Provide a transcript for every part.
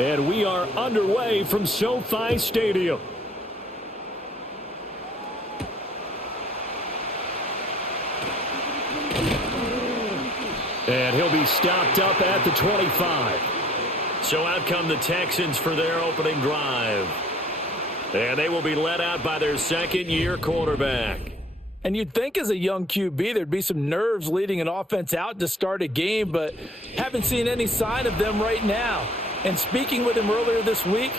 And we are underway from SoFi Stadium. And he'll be stopped up at the 25. So out come the Texans for their opening drive. And they will be led out by their second-year quarterback. And you'd think as a young QB there'd be some nerves leading an offense out to start a game, but haven't seen any sign of them right now. And speaking with him earlier this week,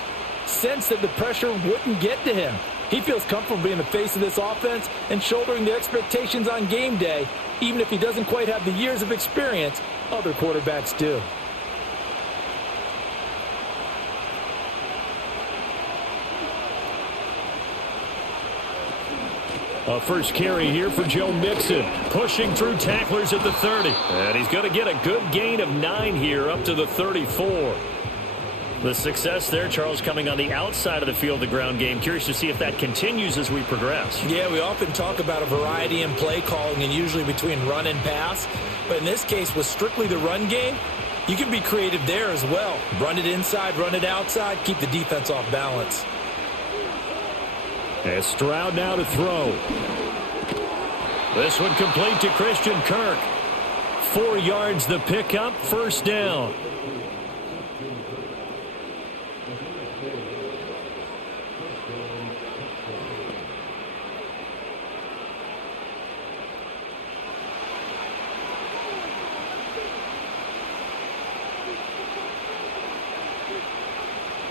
sensed that the pressure wouldn't get to him. He feels comfortable being the face of this offense and shouldering the expectations on game day, even if he doesn't quite have the years of experience other quarterbacks do. A first carry here for Joe Mixon, pushing through tacklers at the 30. And he's going to get a good gain of 9 here up to the 34. The success there, Charles, coming on the outside of the field, the ground game. Curious to see if that continues as we progress. Yeah, we often talk about a variety in play calling and usually between run and pass. But in this case, with strictly the run game, you can be creative there as well. Run it inside, run it outside, keep the defense off balance. And Stroud now to throw. This one complete to Christian Kirk. 4 yards the pickup, first down.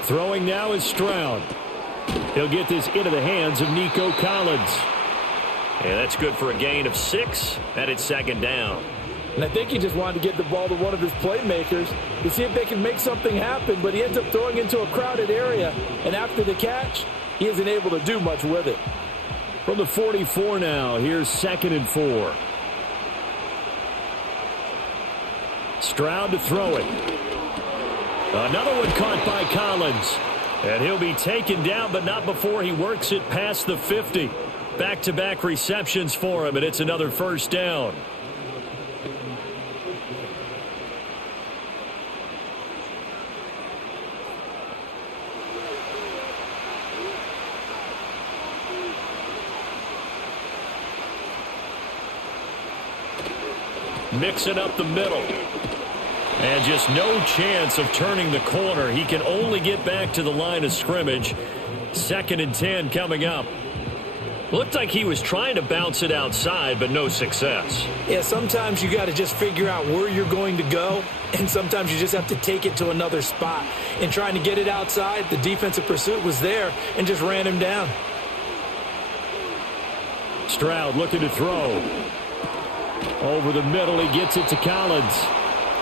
Throwing now is Stroud. He'll get this into the hands of Nico Collins. And that's good for a gain of 6, and it's second down. And I think he just wanted to get the ball to one of his playmakers to see if they can make something happen, but he ends up throwing into a crowded area, and after the catch, he isn't able to do much with it. From the 44 now, here's 2nd and 4. Stroud to throw it. Another one caught by Collins. And he'll be taken down, but not before he works it past the 50. Back-to-back receptions for him, and it's another first down. Mixing up the middle. And just no chance of turning the corner. He can only get back to the line of scrimmage. 2nd and 10 coming up. Looked like he was trying to bounce it outside, but no success. Yeah, sometimes you got to just figure out where you're going to go, and sometimes you just have to take it to another spot. In trying to get it outside, the defensive pursuit was there and just ran him down. Stroud looking to throw. Over the middle, he gets it to Collins.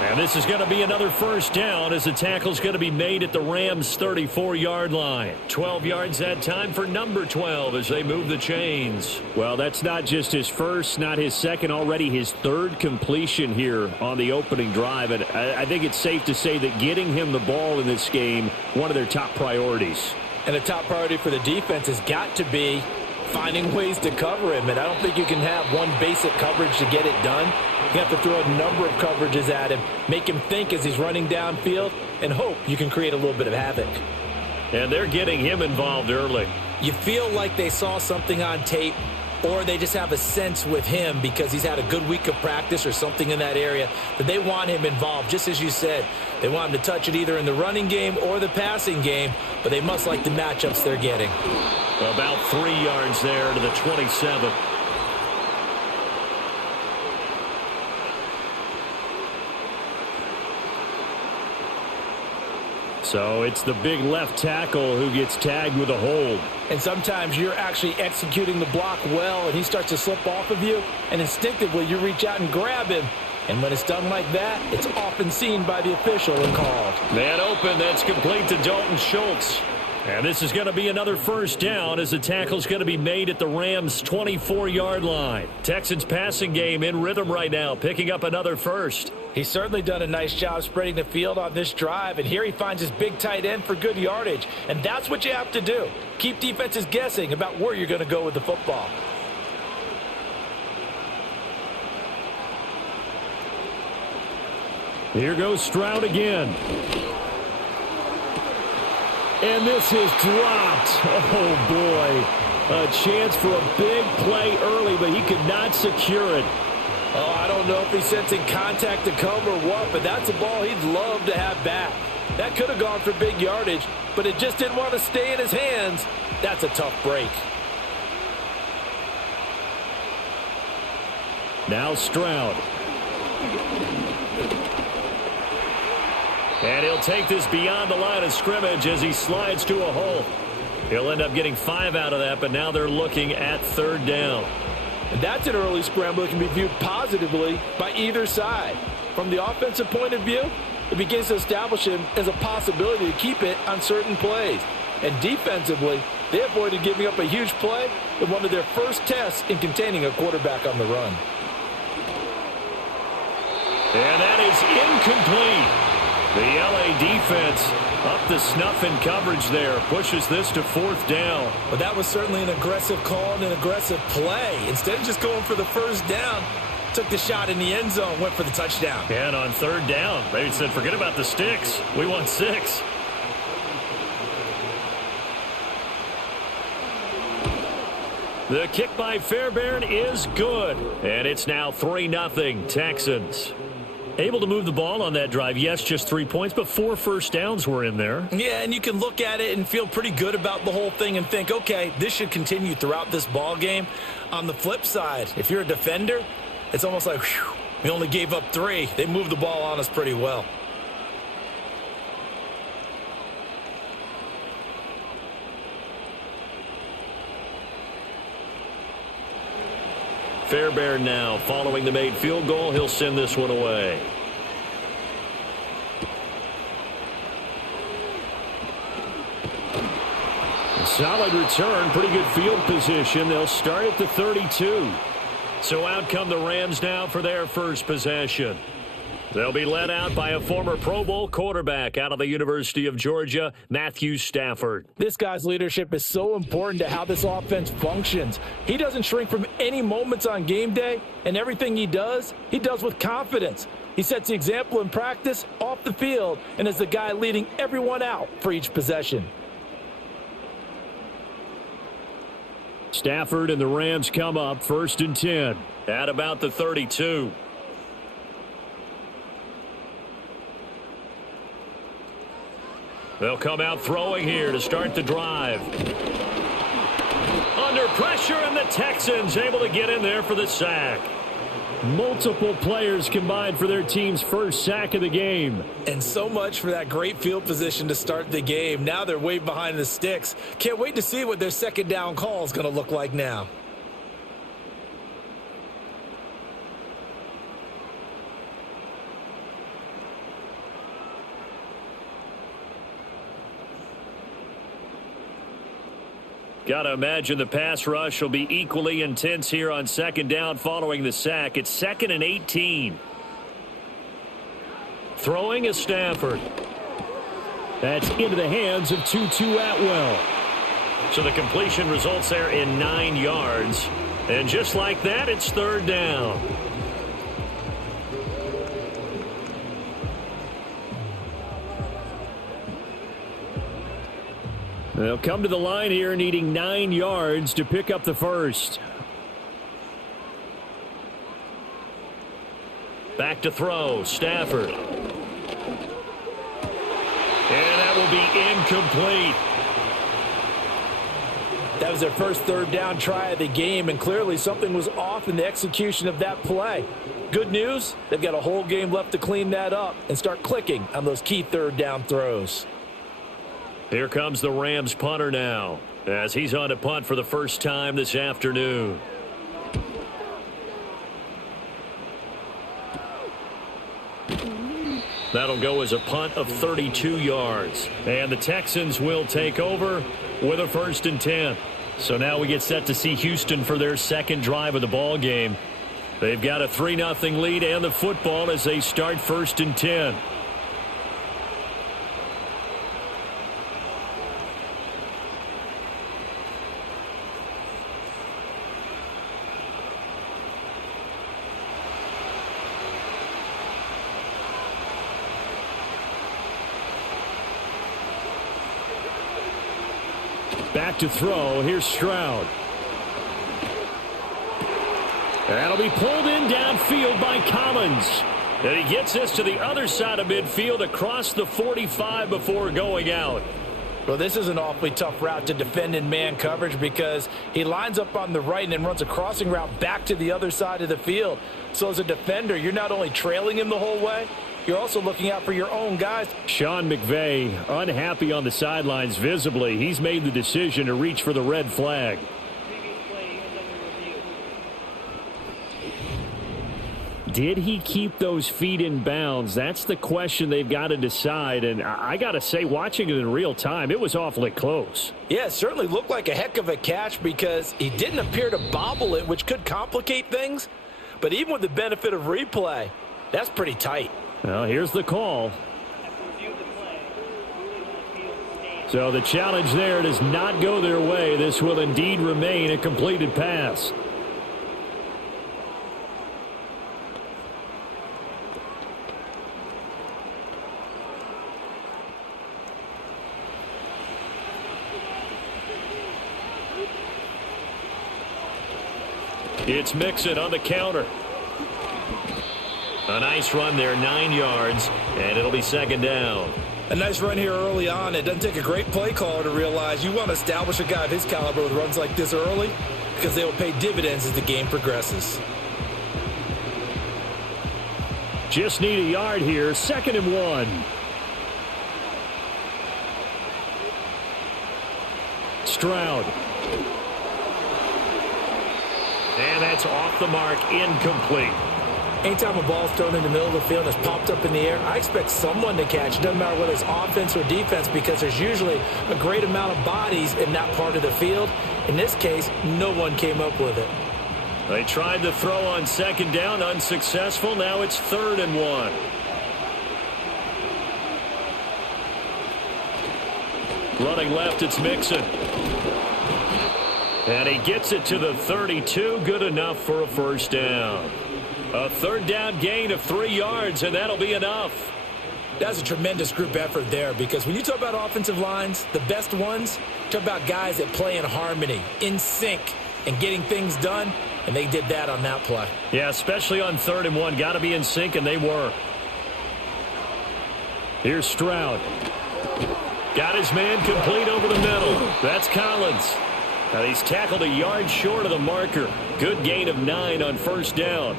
And this is going to be another first down as the tackle's going to be made at the Rams' 34-yard line. 12 yards that time for number 12 as they move the chains. Well, that's not just his first, not his second, already his 3rd completion here on the opening drive. And I think it's safe to say that getting him the ball in this game, one of their top priorities. And the top priority for the defense has got to be finding ways to cover him. And I don't think you can have one basic coverage to get it done. You have to throw a number of coverages at him, make him think as he's running downfield, and hope you can create a little bit of havoc. And they're getting him involved early. You feel like they saw something on tape, or they just have a sense with him because he's had a good week of practice or something in that area that they want him involved. Just as you said, they want him to touch it either in the running game or the passing game, but they must like the matchups they're getting. About 3 yards there to the 27. So it's the big left tackle who gets tagged with a hold. And sometimes you're actually executing the block well, and he starts to slip off of you, and instinctively you reach out and grab him. And when it's done like that, it's often seen by the official and called. Man open, that's complete to Dalton Schultz. And this is going to be another first down as the tackle's going to be made at the Rams' 24-yard line. Texans passing game in rhythm right now, picking up another first. He's certainly done a nice job spreading the field on this drive, and here he finds his big tight end for good yardage. And that's what you have to do. Keep defenses guessing about where you're going to go with the football. Here goes Stroud again. And this is dropped. Oh, boy. A chance for a big play early, but he could not secure it. Oh, I don't know if he's sensing contact to come or what, but that's a ball he'd love to have back. That could have gone for big yardage, but it just didn't want to stay in his hands. That's a tough break. Now Stroud. And he'll take this beyond the line of scrimmage as he slides to a hole. He'll end up getting 5 out of that, but now they're looking at 3rd down. And that's an early scramble that can be viewed positively by either side. From the offensive point of view, it begins to establish him as a possibility to keep it on certain plays. And defensively, they avoided giving up a huge play in one of their first tests in containing a quarterback on the run. And that is incomplete. The LA defense up to snuff in coverage there. Pushes this to 4th down. But that was certainly an aggressive call and an aggressive play. Instead of just going for the 1st down, took the shot in the end zone, went for the touchdown. And on 3rd down, they said, forget about the sticks. We want 6. The kick by Fairbairn is good. And it's now 3-0 Texans. Able to move the ball on that drive. Yes, just 3 points, but 4 first downs were in there. Yeah, and you can look at it and feel pretty good about the whole thing and think, okay, this should continue throughout this ball game. On the flip side, if you're a defender, it's almost like, whew, we only gave up 3. They moved the ball on us pretty well. Fairbairn now following the made field goal. He'll send this one away. A solid return. Pretty good field position. They'll start at the 32. So out come the Rams now for their first possession. They'll be led out by a former Pro Bowl quarterback out of the University of Georgia, Matthew Stafford. This guy's leadership is so important to how this offense functions. He doesn't shrink from any moments on game day, and everything he does with confidence. He sets the example in practice, off the field, and is the guy leading everyone out for each possession. Stafford and the Rams come up 1st and 10 at about the 32. They'll come out throwing here to start the drive. Under pressure, and the Texans able to get in there for the sack. Multiple players combined for their team's first sack of the game. And so much for that great field position to start the game. Now they're way behind the sticks. Can't wait to see what their 2nd down call is going to look like now. Got to imagine the pass rush will be equally intense here on 2nd down following the sack. It's 2nd and 18. Throwing is Stafford. That's into the hands of Tutu Atwell. So the completion results there in 9 yards. And just like that, it's 3rd down. They'll come to the line here needing 9 yards to pick up the first. Back to throw, Stafford. And that will be incomplete. That was their first 3rd down try of the game, and clearly something was off in the execution of that play. Good news, they've got a whole game left to clean that up and start clicking on those key 3rd down throws. Here comes the Rams punter now, as he's on to punt for the first time this afternoon. That'll go as a punt of 32 yards. And the Texans will take over with a 1st and 10. So now we get set to see Houston for their 2nd drive of the ball game. They've got a 3-0 lead and the football as they start 1st and 10. Back to throw. Here's Stroud. That'll be pulled in downfield by Collins. And he gets this to the other side of midfield across the 45 before going out. Well, this is an awfully tough route to defend in man coverage because he lines up on the right and then runs a crossing route back to the other side of the field. So as a defender, you're not only trailing him the whole way, you're also looking out for your own guys. Sean McVay unhappy on the sidelines visibly. He's made the decision to reach for the red flag. Did he keep those feet in bounds? That's the question they've got to decide. And I got to say, watching it in real time, it was awfully close. Yeah, it certainly looked like a heck of a catch because he didn't appear to bobble it, which could complicate things. But even with the benefit of replay, that's pretty tight. Well, here's the call. So the challenge there does not go their way. This will indeed remain a completed pass. It's Mixon on the counter. A nice run there, 9 yards, and it'll be second down. A nice run here early on. It doesn't take a great play caller to realize you want to establish a guy of his caliber with runs like this early because they will pay dividends as the game progresses. Just need a yard here, 2nd and 1. Stroud. And that's off the mark, incomplete. Anytime a ball's thrown in the middle of the field and it's popped up in the air, I expect someone to catch. It doesn't matter whether it's offense or defense because there's usually a great amount of bodies in that part of the field. In this case, no one came up with it. They tried to throw on 2nd down, unsuccessful. Now it's 3rd and 1. Running left, it's Mixon. And he gets it to the 32, good enough for a first down. A 3rd down gain of 3 yards, and that'll be enough. That's a tremendous group effort there because when you talk about offensive lines, the best ones, talk about guys that play in harmony, in sync, and getting things done, and they did that on that play. Yeah, especially on 3rd and 1. Got to be in sync, and they were. Here's Stroud. Got his man complete over the middle. That's Collins. Now he's tackled a yard short of the marker. Good gain of 9 on 1st down.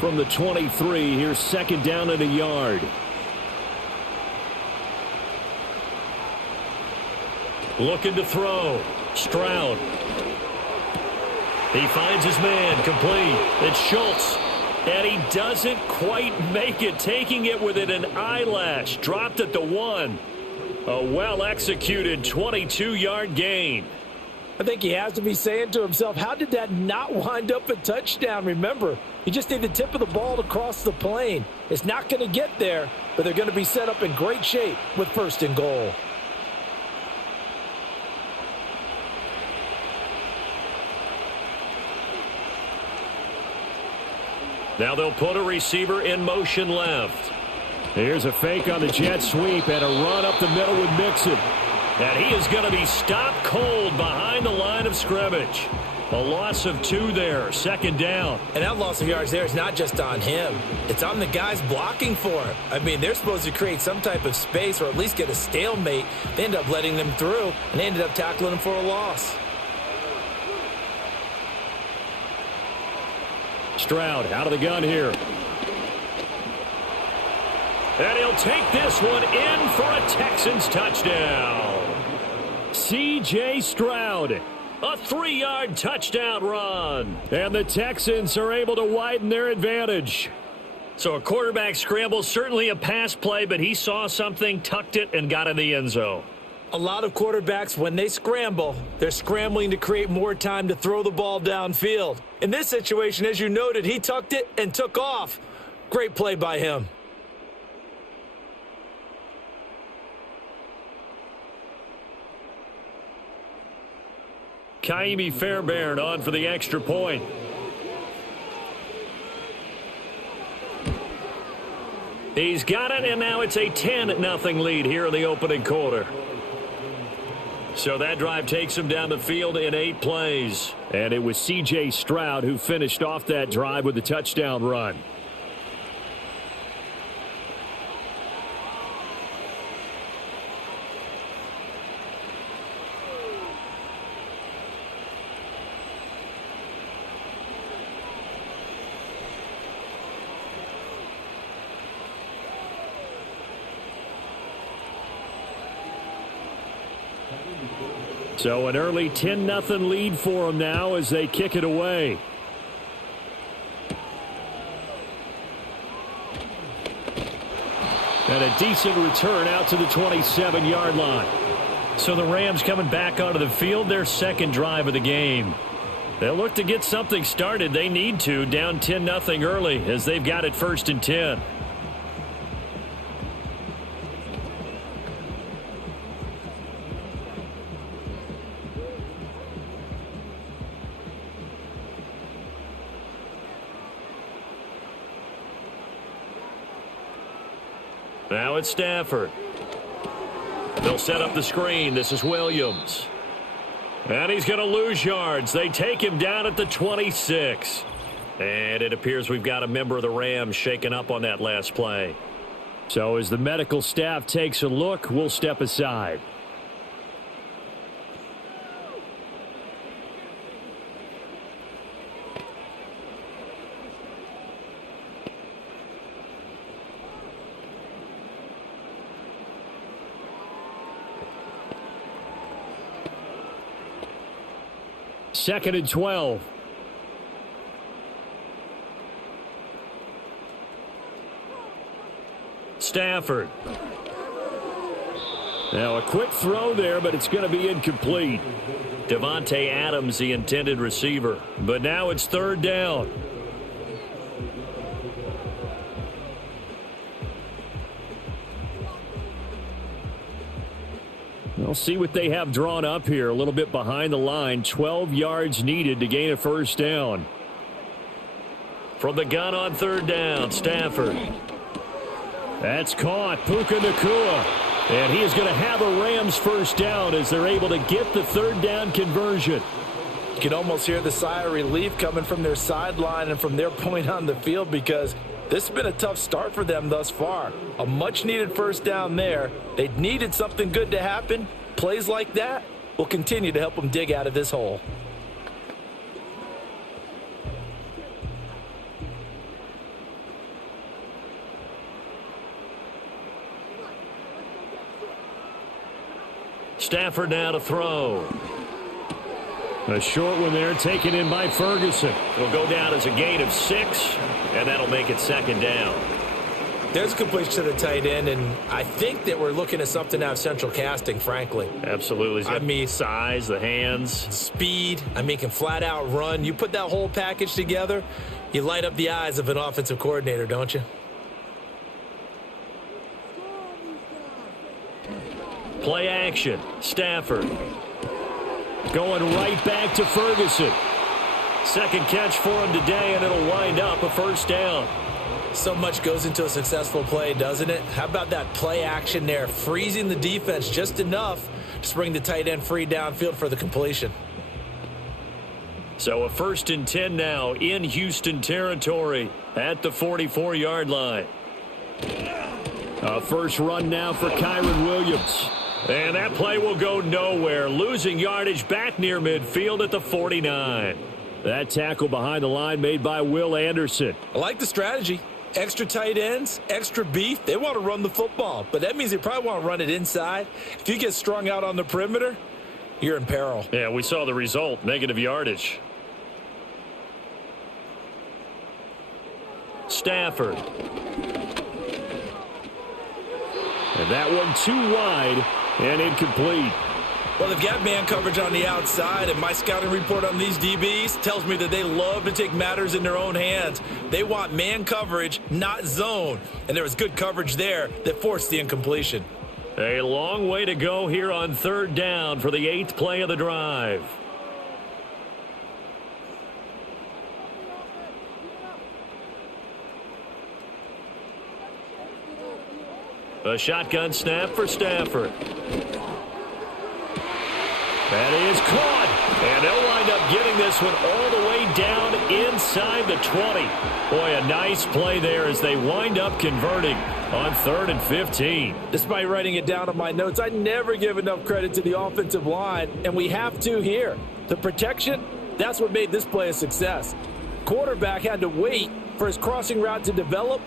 From the 23, here's 2nd down and a yard. Looking to throw. Stroud. He finds his man complete. It's Schultz. And he doesn't quite make it, taking it within an eyelash. Dropped at the 1. A well-executed 22-yard gain. I think he has to be saying to himself, how did that not wind up a touchdown? Remember, you just need the tip of the ball to cross the plane. It's not going to get there, but they're going to be set up in great shape with 1st and goal. Now they'll put a receiver in motion left. Here's a fake on the jet sweep and a run up the middle with Mixon. And he is going to be stopped cold behind the line of scrimmage. A loss of 2 there, 2nd down. And that loss of yards there is not just on him. It's on the guys blocking for him. I mean, they're supposed to create some type of space or at least get a stalemate. They end up letting them through, and they ended up tackling him for a loss. Stroud out of the gun here. And he'll take this one in for a Texans touchdown. C.J. Stroud, a 3-yard touchdown run. And the Texans are able to widen their advantage. So a quarterback scramble, certainly a pass play, but he saw something, tucked it, and got in the end zone. A lot of quarterbacks, when they scramble, they're scrambling to create more time to throw the ball downfield. In this situation, as you noted, he tucked it and took off. Great play by him. Kaimi Fairbairn on for the extra point. He's got it, and now it's a 10-0 lead here in the opening quarter. So that drive takes him down the field in 8 plays. And it was C.J. Stroud who finished off that drive with the touchdown run. So an early 10-0 lead for them now as they kick it away. And a decent return out to the 27-yard line. So the Rams coming back onto the field, their second drive of the game. They'll look to get something started. They need to, down 10-0 early as they've got it 1st and 10. Now it's Stafford. They'll set up the screen. This is Williams. And he's going to lose yards. They take him down at the 26. And it appears we've got a member of the Rams shaken up on that last play. So as the medical staff takes a look, we'll step aside. Second and 12. Stafford. Now a quick throw there, but it's going to be incomplete. Devontae Adams, the intended receiver. But now it's 3rd down. We'll see what they have drawn up here. A little bit behind the line. 12 yards needed to gain a 1st down. From the gun on 3rd down, Stafford. That's caught. Puka Nacua. And he is going to have a Rams 1st down as they're able to get the 3rd down conversion. You can almost hear the sigh of relief coming from their sideline and from their point on the field because this has been a tough start for them thus far. A much-needed 1st down there. They needed something good to happen. Plays like that will continue to help them dig out of this hole. Stafford now to throw. A short one there taken in by Ferguson. It'll go down as a gain of 6, and that'll make it 2nd down. There's a completion to the tight end, and I think that we're looking at something out of central casting, frankly. Absolutely. I mean, size, the hands. Speed. I mean, can flat out run. You put that whole package together, you light up the eyes of an offensive coordinator, don't you? Play action. Stafford. Going right back to Ferguson. Second catch for him today, and it'll wind up a 1st down. So much goes into a successful play, doesn't it? How about that play action there? Freezing the defense just enough to bring the tight end free downfield for the completion. So a 1st and 10 now in Houston territory at the 44-yard line. A first run now for Kyren Williams. And that play will go nowhere. Losing yardage back near midfield at the 49. That tackle behind the line made by Will Anderson. I like the strategy. Extra tight ends, extra beef. They want to run the football, but that means they probably want to run it inside. If you get strung out on the perimeter, you're in peril. Yeah, we saw the result, negative yardage. Stafford. And that one too wide and incomplete. Well, they've got man coverage on the outside, and my scouting report on these DBs tells me that they love to take matters in their own hands. They want man coverage, not zone. And there was good coverage there that forced the incompletion. A long way to go here on 3rd down for the 8th play of the drive. A shotgun snap for Stafford. That is caught. And they'll wind up getting this one all the way down inside the 20. Boy, a nice play there as they wind up converting on 3rd and 15. Despite writing it down on my notes, I never give enough credit to the offensive line, and we have to here. The protection, that's what made this play a success. Quarterback had to wait for his crossing route to develop,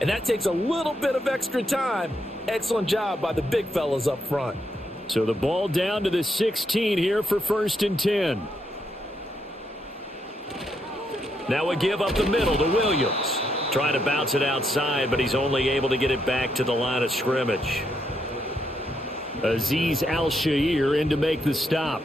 and that takes a little bit of extra time. Excellent job by the big fellas up front. So the ball down to the 16 here for 1st and 10. Now a give up the middle to Williams. Trying to bounce it outside, but he's only able to get it back to the line of scrimmage. Azeez Al-Shaair in to make the stop.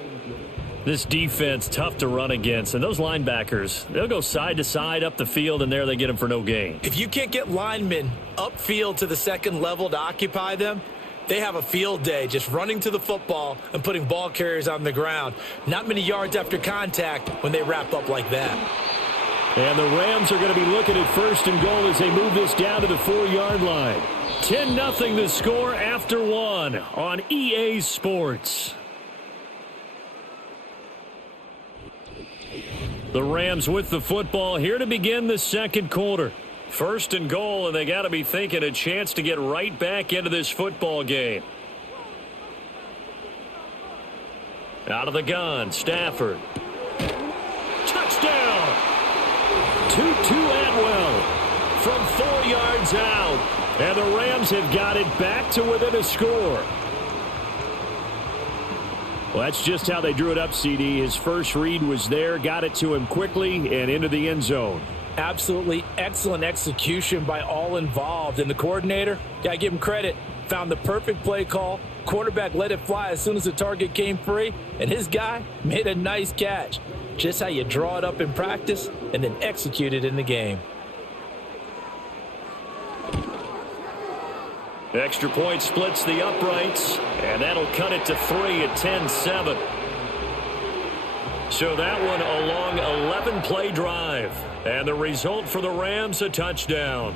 This defense tough to run against, and those linebackers, they'll go side to side up the field, and there they get them for no gain. If you can't get linemen upfield to the second level to occupy them, they have a field day just running to the football and putting ball carriers on the ground. Not many yards after contact when they wrap up like that. And the Rams are going to be looking at 1st and goal as they move this down to the 4-yard line. 10-0 the score after 1 on EA Sports. The Rams with the football here to begin the 2nd quarter. 1st and goal, and they got to be thinking a chance to get right back into this football game. Out of the gun, Stafford. Touchdown! Tutu Atwell from 4 yards out. And the Rams have got it back to within a score. Well, that's just how they drew it up, CD. His first read was there, got it to him quickly, and into the end zone. Absolutely excellent execution by all involved. And the coordinator, got to give him credit, found the perfect play call. Quarterback let it fly as soon as the target came free, and his guy made a nice catch. Just how you draw it up in practice and then execute it in the game. Extra point splits the uprights, and that'll cut it to 3 at 10-7. So that one a long 11-play drive. And the result for the Rams, a touchdown.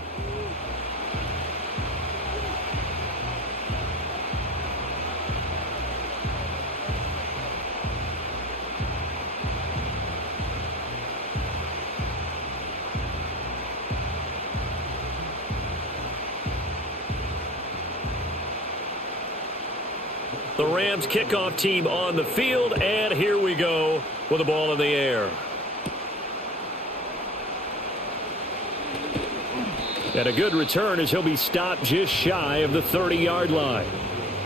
The Rams kickoff team on the field, and here we go with the ball in the air. And a good return as he'll be stopped just shy of the 30-yard line.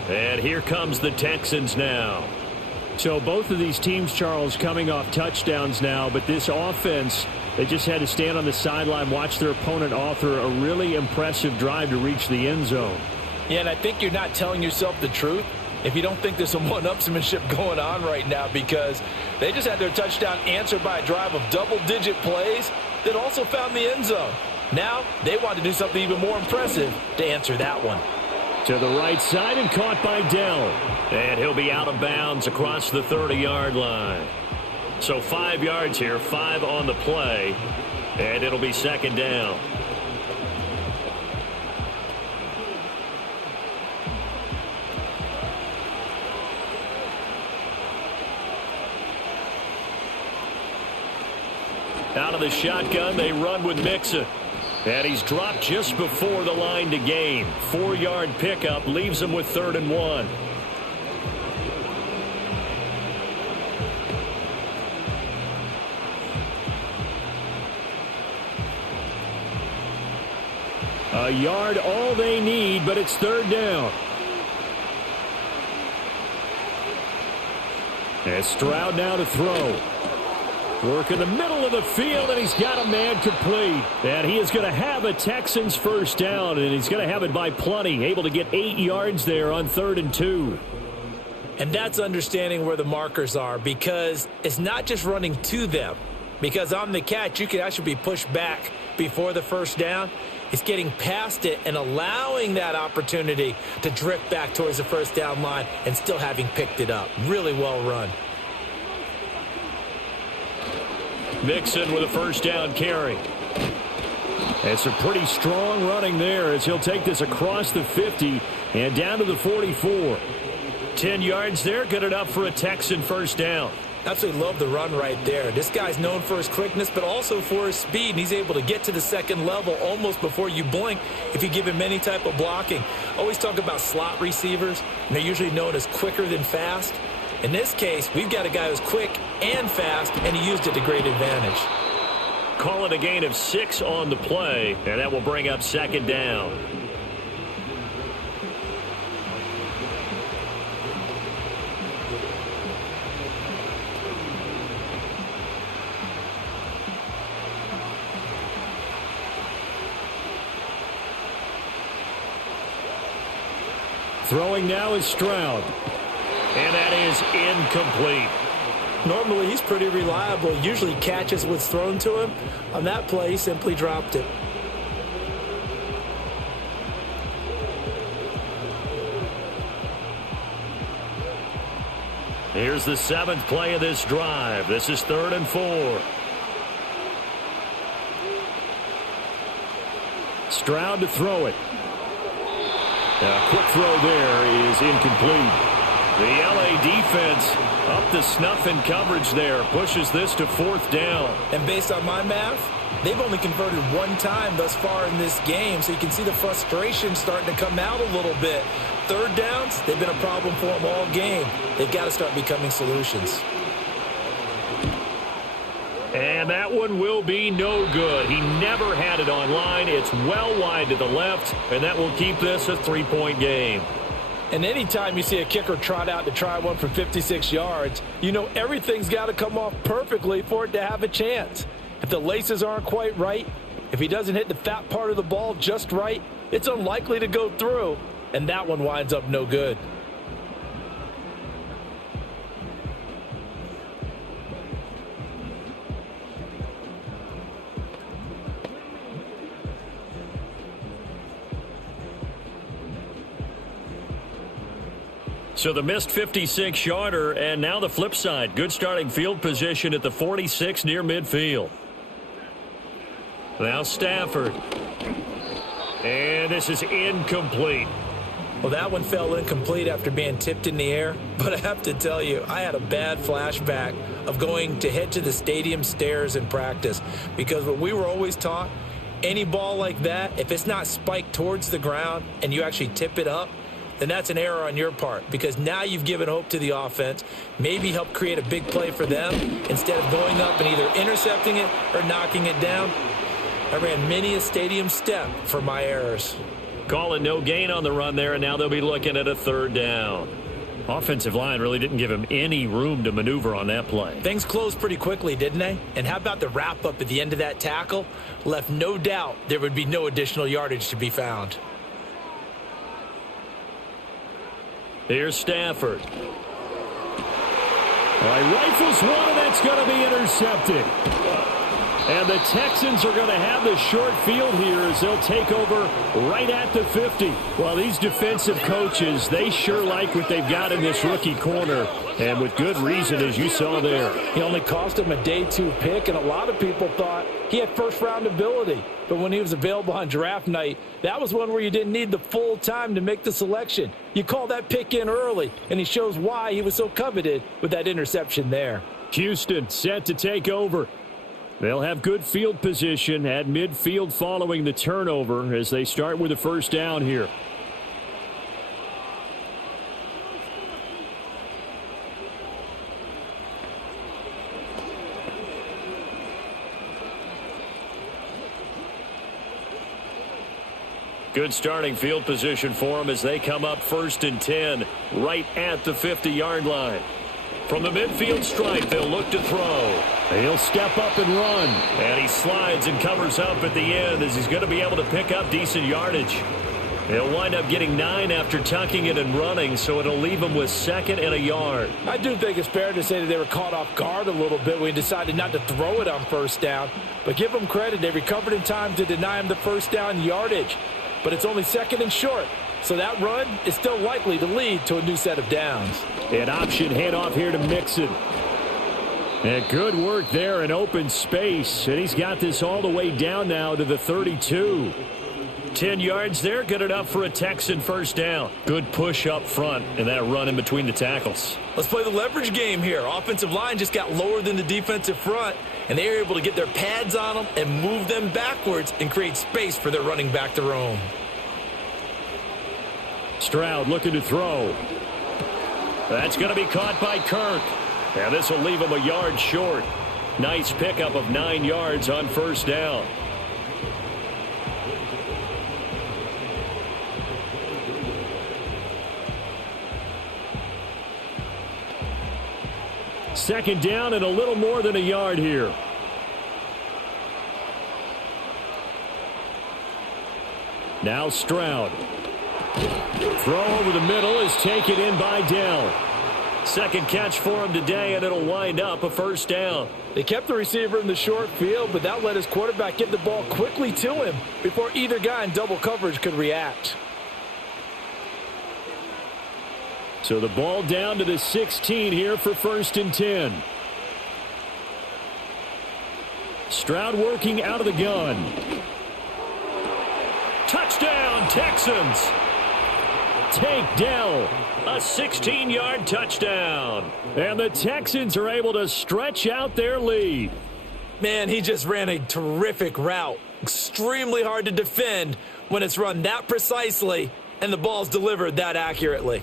And here comes the Texans now. So both of these teams, Charles, coming off touchdowns now, but this offense, they just had to stand on the sideline, watch their opponent author a really impressive drive to reach the end zone. Yeah, and I think you're not telling yourself the truth if you don't think there's some one-upsmanship going on right now, because they just had their touchdown answered by a drive of double-digit plays that also found the end zone. Now they want to do something even more impressive to answer that one. To the right side and caught by Dell. And he'll be out of bounds across the 30-yard line. So 5 yards here, 5 on the play, and it'll be 2nd down. Out of the shotgun, they run with Mixon. And he's dropped just before the line to gain. 4-yard pickup leaves him with 3rd and 1. A yard all they need, but it's 3rd down. And Stroud now to throw. Work in the middle of the field, and he's got a man complete. And he is going to have a Texans 1st down, and he's going to have it by plenty. Able to get 8 yards there on 3rd and 2. And that's understanding where the markers are, because it's not just running to them. Because on the catch, you can actually be pushed back before the 1st down. It's getting past it and allowing that opportunity to drift back towards the 1st down line and still having picked it up. Really well run. Mixon with a 1st down carry. It's a pretty strong running there as he'll take this across the 50 and down to the 44. 10 yards there, good enough for a Texan first down. Absolutely love the run right there. This guy's known for his quickness, but also for his speed. And he's able to get to the second level almost before you blink if you give him any type of blocking. Always talk about slot receivers, and they're usually known as quicker than fast. In this case, we've got a guy who's quick and fast, and he used it to great advantage. Call it a gain of 6 on the play, and that will bring up second down. Throwing now is Stroud. And that is incomplete. Normally, he's pretty reliable. Usually catches what's thrown to him. On that play, he simply dropped it. Here's the 7th play of this drive. This is 3rd and 4. Stroud to throw it. A quick throw there is incomplete. The LA defense up to snuff in coverage there. Pushes this to 4th down. And based on my math, they've only converted one time thus far in this game, so you can see the frustration starting to come out a little bit. 3rd downs, they've been a problem for them all game. They've got to start becoming solutions. And that one will be no good. He never had it on line. It's well wide to the left, and that will keep this a 3-point game. And anytime you see a kicker trot out to try one from 56 yards, you know everything's got to come off perfectly for it to have a chance. If the laces aren't quite right, if he doesn't hit the fat part of the ball just right, it's unlikely to go through, and that one winds up no good. So the missed 56-yarder, and now the flip side. Good starting field position at the 46 near midfield. Now Stafford. And this is incomplete. Well, that one fell incomplete after being tipped in the air. But I have to tell you, I had a bad flashback of going to head to the stadium stairs in practice. Because what we were always taught, any ball like that, if it's not spiked towards the ground and you actually tip it up, then that's an error on your part, because now you've given hope to the offense, maybe help create a big play for them instead of going up and either intercepting it or knocking it down. I ran many a stadium step for my errors. Calling no gain on the run there, and now they'll be looking at a 3rd down. Offensive line really didn't give him any room to maneuver on that play. Things closed pretty quickly, didn't they? And how about the wrap-up at the end of that tackle? Left no doubt there would be no additional yardage to be found. Here's Stafford. All right, rifles one, and that's going to be intercepted. And the Texans are going to have the short field here as they'll take over right at the 50. Well, these defensive coaches, they sure like what they've got in this rookie corner, and with good reason, as you saw there. He only cost him a day 2 pick, and a lot of people thought he had first-round ability. But when he was available on draft night, that was one where you didn't need the full time to make the selection. You call that pick in early, and he shows why he was so coveted with that interception there. Houston set to take over. They'll have good field position at midfield following the turnover as they start with a 1st down here. Good starting field position for them as they come up 1st and 10 right at the 50-yard line. From the midfield stripe, they'll look to throw. He'll step up and run. And he slides and covers up at the end as he's going to be able to pick up decent yardage. He'll wind up getting 9 after tucking it and running, so it'll leave him with 2nd and a yard. I do think it's fair to say that they were caught off guard a little bit when he decided not to throw it on 1st down. But give them credit, they recovered in time to deny him the 1st down yardage. But it's only 2nd and short. So that run is still likely to lead to a new set of downs. An option handoff here to Mixon. And good work there in open space. And he's got this all the way down now to the 32. 10 yards there, good enough for a Texan first down. Good push up front and that run in between the tackles. Let's play the leverage game here. Offensive line just got lower than the defensive front, and they were able to get their pads on them and move them backwards and create space for their running back to roam. Stroud looking to throw. That's going to be caught by Kirk. And this will leave him a yard short. Nice pickup of 9 yards on first down. Second down and a little more than a yard here. Now Stroud. Throw over the middle is taken in by Dell. Second catch for him today, and it'll wind up a first down. They kept the receiver in the short field, but that let his quarterback get the ball quickly to him before either guy in double coverage could react. So the ball down to the 16 here for 1st and 10. Stroud working out of the gun. Touchdown, Texans. Take Dell. A 16-yard touchdown. And the Texans are able to stretch out their lead. Man, he just ran a terrific route. Extremely hard to defend when it's run that precisely and the ball's delivered that accurately.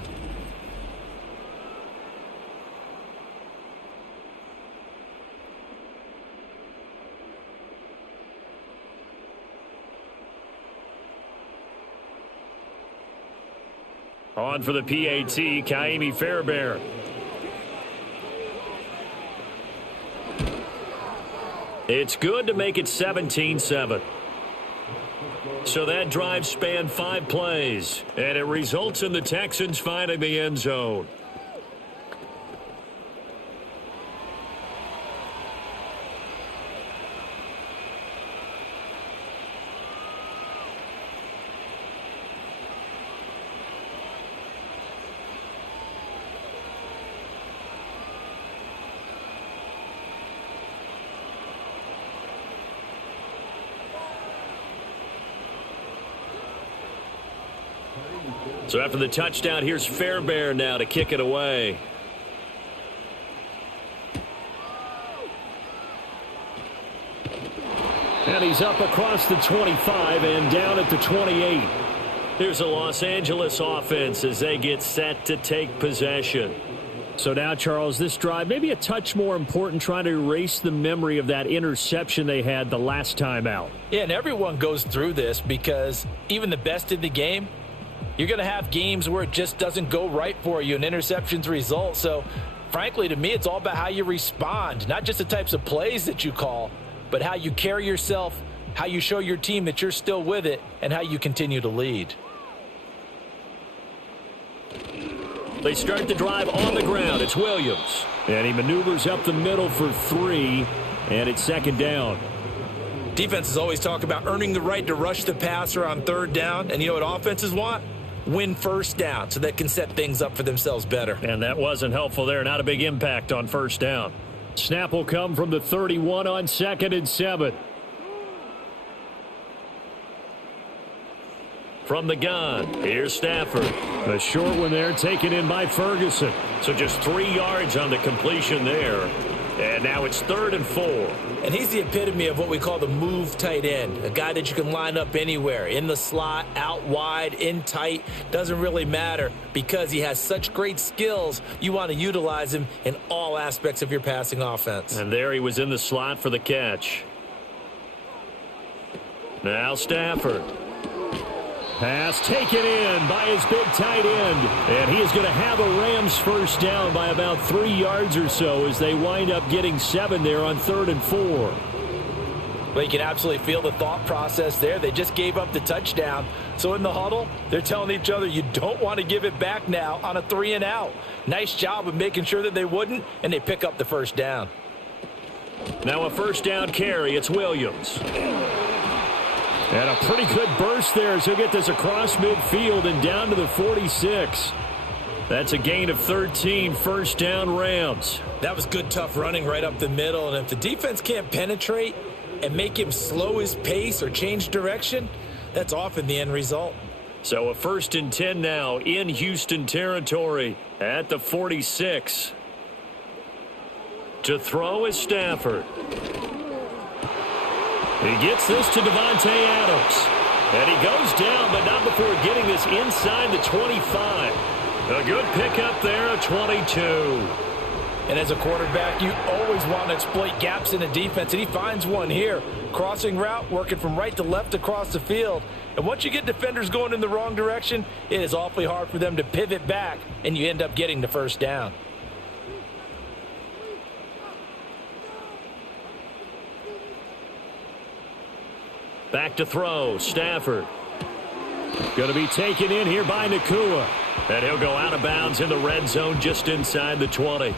On for the PAT, Kaimi Fairbairn. It's good to make it 17-7. So that drive spanned 5 plays, and it results in the Texans finding the end zone. So after the touchdown, here's Fairbairn now to kick it away. And he's up across the 25 and down at the 28. Here's a Los Angeles offense as they get set to take possession. So now, Charles, this drive maybe a touch more important, trying to erase the memory of that interception they had the last time out. Yeah, and everyone goes through this because even the best in the game, you're going to have games where it just doesn't go right for you and interceptions result. So, frankly, to me, it's all about how you respond, not just the types of plays that you call, but how you carry yourself, how you show your team that you're still with it, and how you continue to lead. They start the drive on the ground. It's Williams. And he maneuvers up the middle for 3, and it's second down. Defenses always talk about earning the right to rush the passer on third down, and you know what offenses want? Win first down so they can set things up for themselves better. And that wasn't helpful there. Not a big impact on first down. Snap will come from the 31 on 2nd and 7. From the gun, here's Stafford. A short one there taken in by Ferguson. So just 3 yards on the completion there. And now it's 3rd and 4. And he's the epitome of what we call the move tight end. A guy that you can line up anywhere. In the slot, out wide, in tight. Doesn't really matter because he has such great skills. You want to utilize him in all aspects of your passing offense. And there he was in the slot for the catch. Now Stafford. Pass taken in by his big tight end. And he is going to have a Rams first down by about 3 yards or so as they wind up getting 7 there on 3rd and 4. Well, you can absolutely feel the thought process there. They just gave up the touchdown. So in the huddle, they're telling each other, you don't want to give it back now on a 3 and out. Nice job of making sure that they wouldn't, and they pick up the first down. Now a first down carry. It's Williams. And a pretty good burst there as he'll get this across midfield and down to the 46. That's a gain of 13, first down Rams. That was good, tough running right up the middle. And if the defense can't penetrate and make him slow his pace or change direction, that's often the end result. So a 1st and 10 now in Houston territory at the 46. To throw is Stafford. He gets this to Davante Adams. And he goes down, but not before getting this inside the 25. A good pickup there, a 22. And as a quarterback, you always want to exploit gaps in the defense, and he finds one here. Crossing route, working from right to left across the field. And once you get defenders going in the wrong direction, it is awfully hard for them to pivot back, and you end up getting the first down. Back to throw, Stafford. Going to be taken in here by Nakua. And he'll go out of bounds in the red zone just inside the 20.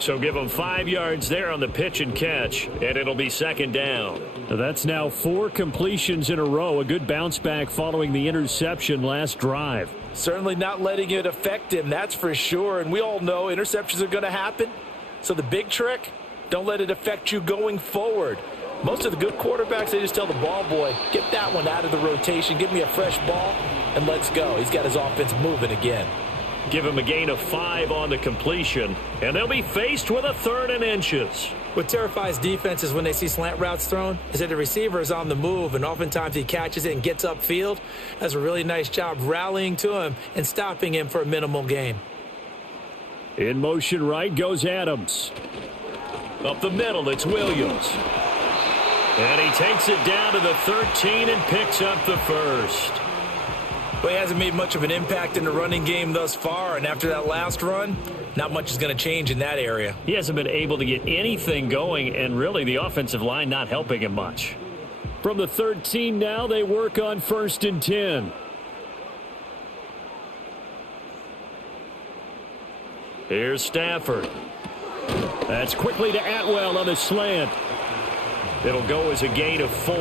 So give him 5 yards there on the pitch and catch, and it'll be 2nd down. That's now 4 completions in a row. A good bounce back following the interception last drive. Certainly not letting it affect him, that's for sure. And we all know interceptions are going to happen. So the big trick, don't let it affect you going forward. Most of the good quarterbacks, they just tell the ball boy, get that one out of the rotation, give me a fresh ball, and let's go. He's got his offense moving again. Give him a gain of 5 on the completion, and they'll be faced with a 3rd and inches. What terrifies defenses when they see slant routes thrown is that the receiver is on the move, and oftentimes he catches it and gets upfield. Does a really nice job rallying to him and stopping him for a minimal gain. In motion right goes Adams. Up the middle, it's Williams. And he takes it down to the 13 and picks up the first. Well, he hasn't made much of an impact in the running game thus far, and after that last run, not much is going to change in that area. He hasn't been able to get anything going, and really the offensive line not helping him much. From the 13 now, they work on 1st and 10. Here's Stafford. That's quickly to Atwell on the slant. It'll go as a gain of 4,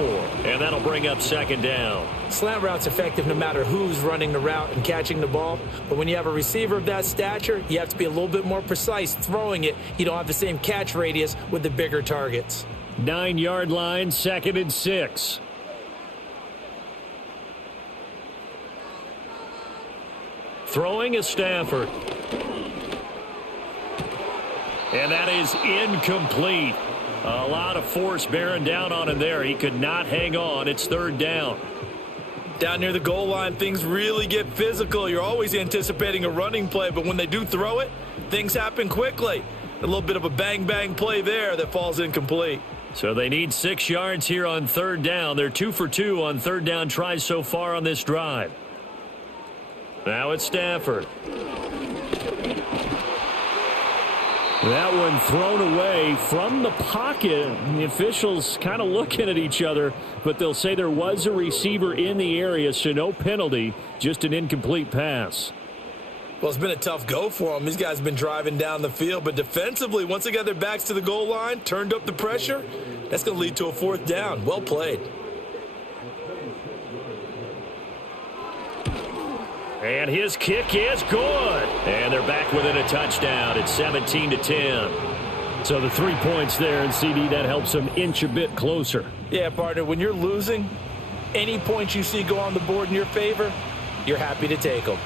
and that'll bring up 2nd down. Slant route's effective no matter who's running the route and catching the ball. But when you have a receiver of that stature, you have to be a little bit more precise throwing it. You don't have the same catch radius with the bigger targets. 9-yard line, 2nd and 6. Throwing is Stafford. And that is incomplete. A lot of force bearing down on him there. He could not hang on. It's 3rd down. Down near the goal line, things really get physical. You're always anticipating a running play, but when they do throw it, things happen quickly. A little bit of a bang-bang play there that falls incomplete. So they need 6 yards here on 3rd down. They're 2 for 2 on 3rd down tries so far on this drive. Now it's Stafford. That one thrown away from the pocket. The officials kind of looking at each other, but they'll say there was a receiver in the area, so no penalty, just an incomplete pass. Well, it's been a tough go for them. These guys have been driving down the field, but defensively, once they got their backs to the goal line, turned up the pressure, that's going to lead to a 4th down. Well played. And his kick is good. And they're back within a touchdown. It's 17-10. So the 3 points there, and CD, that helps them inch a bit closer. Yeah, partner, when you're losing, any points you see go on the board in your favor, you're happy to take them.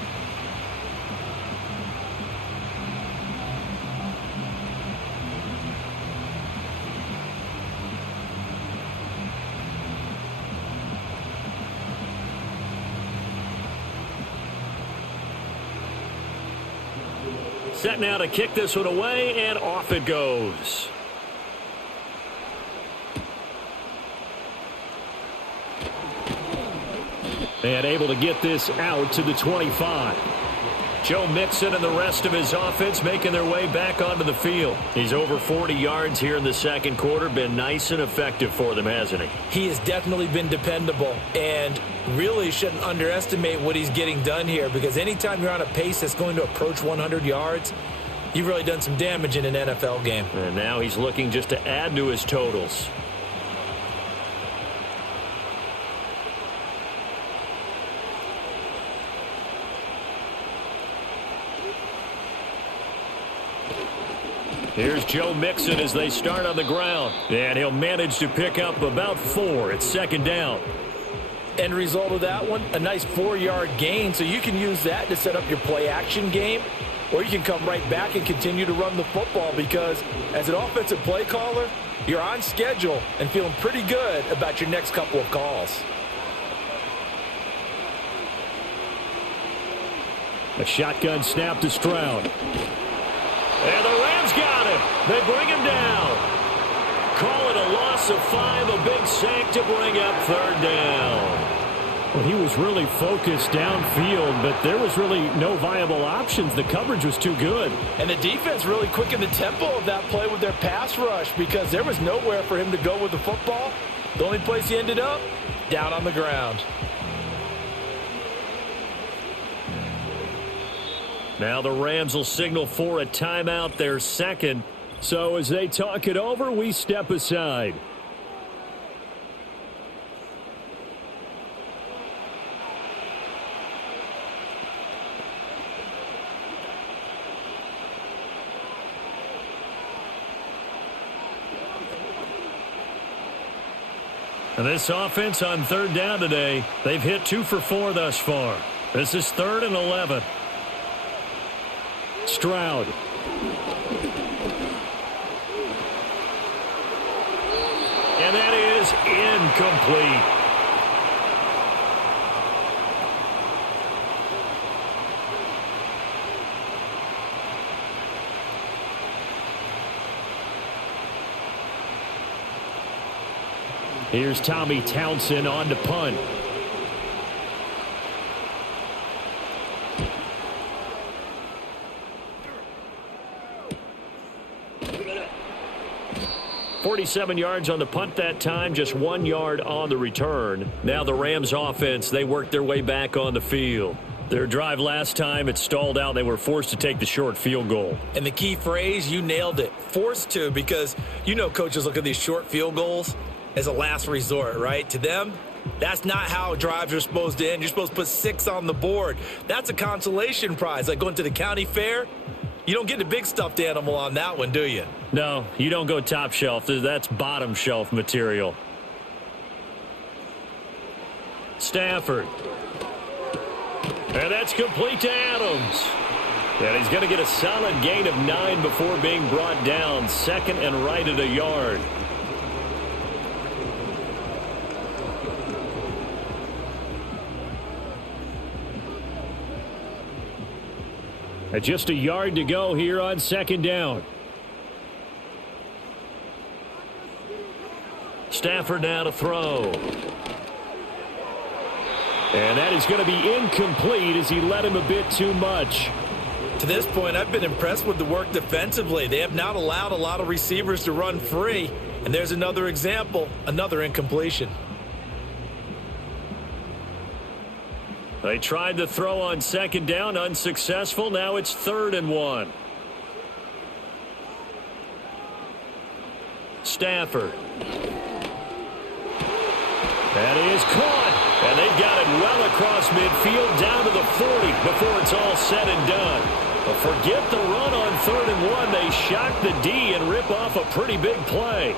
Set now to kick this one away, and off it goes. And able to get this out to the 25. Joe Mixon and the rest of his offense making their way back onto the field. He's over 40 yards here in the 2nd quarter. Been nice and effective for them, hasn't he? He has definitely been dependable, and really shouldn't underestimate what he's getting done here, because anytime you're on a pace that's going to approach 100 yards, you've really done some damage in an NFL game. And now he's looking just to add to his totals. Here's Joe Mixon as they start on the ground. And he'll manage to pick up about 4. It's second down. End result of that one, a nice 4-yard gain. So you can use that to set up your play-action game. Or you can come right back and continue to run the football because as an offensive play caller, you're on schedule and feeling pretty good about your next couple of calls. A shotgun snap to Stroud. And the Rams got him. They bring him down. Call it a loss of 5, a big sack to bring up third down. Well, he was really focused downfield, but there was really no viable options. The coverage was too good. And the defense really quickened the tempo of that play with their pass rush because there was nowhere for him to go with the football. The only place he ended up, down on the ground. Now the Rams will signal for a timeout, their second. So as they talk it over, we step aside. And this offense on third down today, they've hit 2 for 4 thus far. This is 3rd and 11. Stroud. And that is incomplete. Here's Tommy Townsend on to punt. .47 yards on the punt that time, just 1 yard on the return. Now the Rams offense, they worked their way back on the field. Their drive last time, it stalled out. They were forced to take the short field goal. And the key phrase, you nailed it, forced to, because you know coaches look at these short field goals as a last resort, right? To them, that's not how drives are supposed to end. You're supposed to put 6 on the board. That's a consolation prize, like going to the county fair. You don't get the big stuffed animal on that one, do you? No, you don't go top shelf. That's bottom shelf material. Stafford. And that's complete to Adams. And he's going to get a solid gain of 9 before being brought down. Second and right at a yard. Just a yard to go here on second down. Stafford now to throw. And that is going to be incomplete as he led him a bit too much. To this point, I've been impressed with the work defensively. They have not allowed a lot of receivers to run free. And there's another example, another incompletion. They tried to throw on second down, unsuccessful. Now it's 3rd and 1. Stafford. That is caught. And they've got it well across midfield down to the 40 before it's all said and done. But forget the run on 3rd and 1. They shock the D and rip off a pretty big play.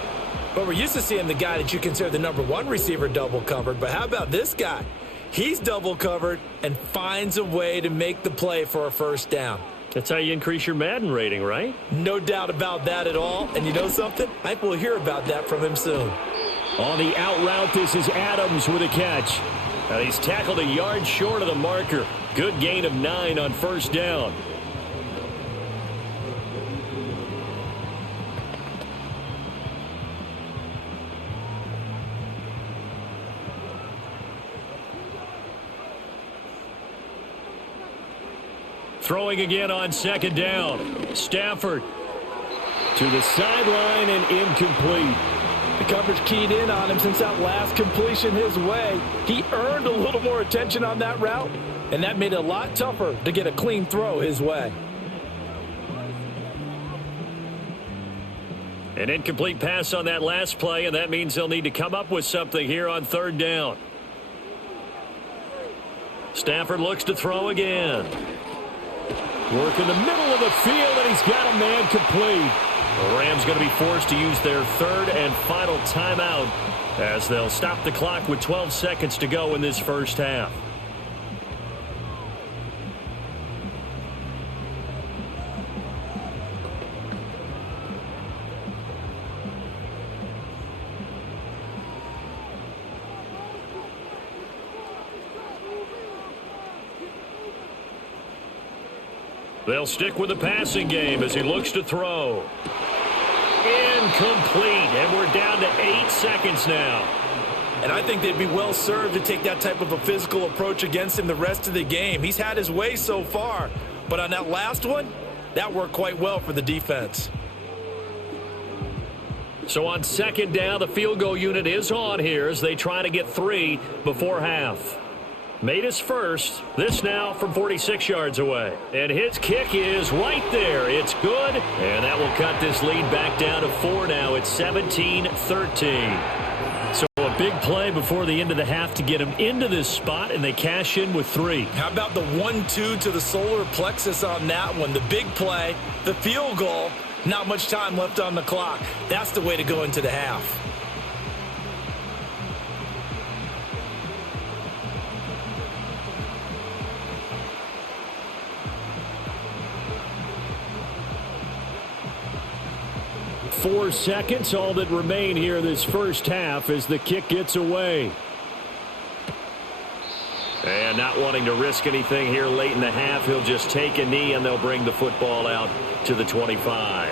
But we're used to seeing the guy that you consider the #1 receiver double covered. But how about this guy? He's double covered and finds a way to make the play for a first down. That's how you increase your Madden rating, right? No doubt about that at all. And you know something? I think we'll hear about that from him soon. On the out route, this is Adams with a catch. Now he's tackled a yard short of the marker. Good gain of 9 on first down. Throwing again on second down. Stafford to the sideline and incomplete. The coverage keyed in on him since that last completion his way. He earned a little more attention on that route, and that made it a lot tougher to get a clean throw his way. An incomplete pass on that last play, and that means they'll need to come up with something here on 3rd down. Stafford looks to throw again. Work in the middle of the field, and he's got a man complete. The Rams going to be forced to use their third and final timeout as they'll stop the clock with 12 seconds to go in this first half. They'll stick with the passing game as he looks to throw. Incomplete, and we're down to 8 seconds now. And I think they'd be well served to take that type of a physical approach against him the rest of the game. He's had his way so far, but on that last one, that worked quite well for the defense. So on second down, the field goal unit is on here as they try to get 3 before half. Made his first. This now from 46 yards away. And his kick is right there. It's good. And that will cut this lead back down to 4 now. It's 17-13. So a big play before the end of the half to get him into this spot, and they cash in with 3. How about the 1-2 to the solar plexus on that one? The big play, the field goal, not much time left on the clock. That's the way to go into the half. Four seconds, all that remain here this first half as the kick gets away. And not wanting to risk anything here late in the half, he'll just take a knee and they'll bring the football out to the 25.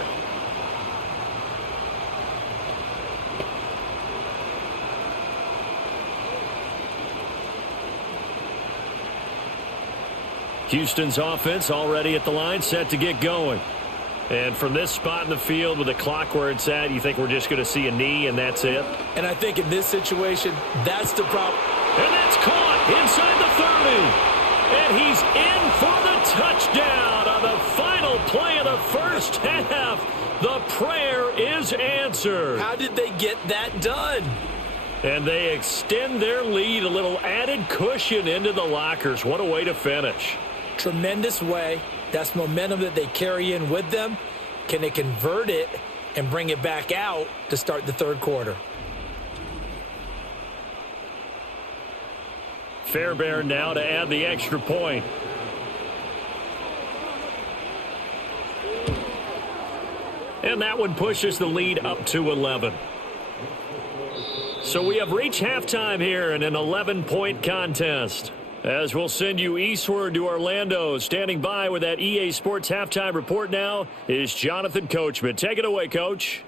Houston's offense already at the line, set to get going. And from this spot in the field with the clock where it's at, you think we're just going to see a knee and that's it? And I think in this situation, that's the problem. And that's caught inside the 30. And he's in for the touchdown on the final play of the first half. The prayer is answered. How did they get that done? And they extend their lead, a little added cushion into the lockers. What a way to finish. Tremendous way. That's momentum that they carry in with them. Can they convert it and bring it back out to start the third quarter? Fairbairn now to add the extra point. And that one pushes the lead up to 11. So we have reached halftime here in an 11-point contest. As we'll send you eastward to Orlando, standing by with that EA Sports Halftime Report now is Jonathan Coachman. Take it away, Coach.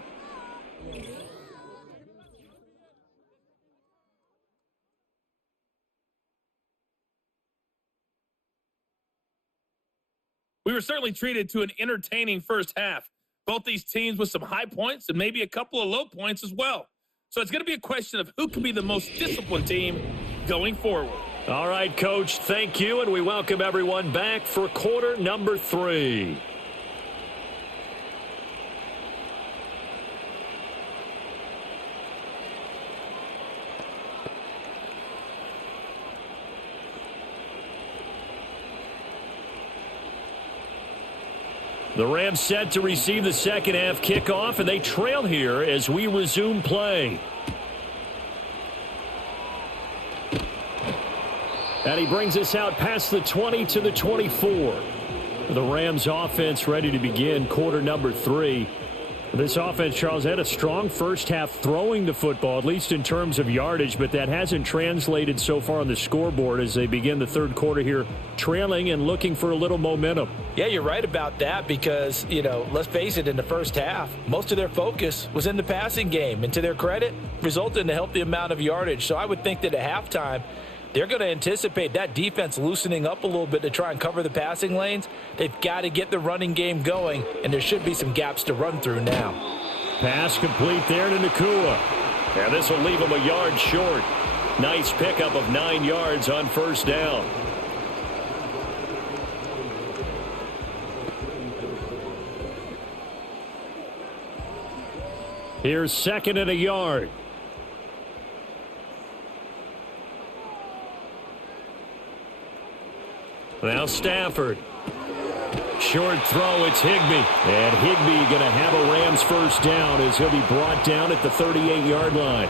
We were certainly treated to an entertaining first half. Both these teams with some high points and maybe a couple of low points as well. So it's going to be a question of who can be the most disciplined team going forward. All right, Coach, thank you, and we welcome everyone back for quarter number 3. The Rams set to receive the second half kickoff, and they trail here as we resume play. And he brings us out past the 20 to the 24. The Rams offense ready to begin quarter number 3. This offense, Charles, had a strong first half throwing the football, at least in terms of yardage, but that hasn't translated so far on the scoreboard as they begin the third quarter here, trailing and looking for a little momentum. Yeah, you're right about that because, let's face it, in the first half, most of their focus was in the passing game. And to their credit, resulted in a healthy amount of yardage. So I would think that at halftime, they're going to anticipate that defense loosening up a little bit to try and cover the passing lanes. They've got to get the running game going, and there should be some gaps to run through now. Pass complete there to Nakua. And this will leave him a yard short. Nice pickup of 9 yards on first down. Here's second and a yard. Now Stafford. Short throw, it's Higbee. And Higbee going to have a Rams first down as he'll be brought down at the 38-yard line.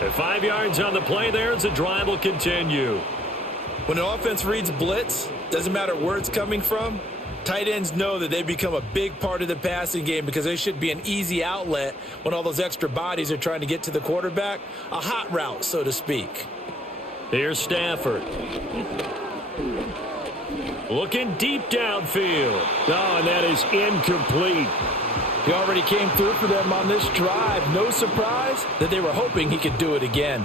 And 5 yards on the play there as the drive will continue. When an offense reads blitz, doesn't matter where it's coming from, tight ends know that they become a big part of the passing game because they should be an easy outlet when all those extra bodies are trying to get to the quarterback. A hot route, so to speak. Here's Stafford. Looking deep downfield. Oh, and that is incomplete. He already came through for them on this drive. No surprise that they were hoping he could do it again.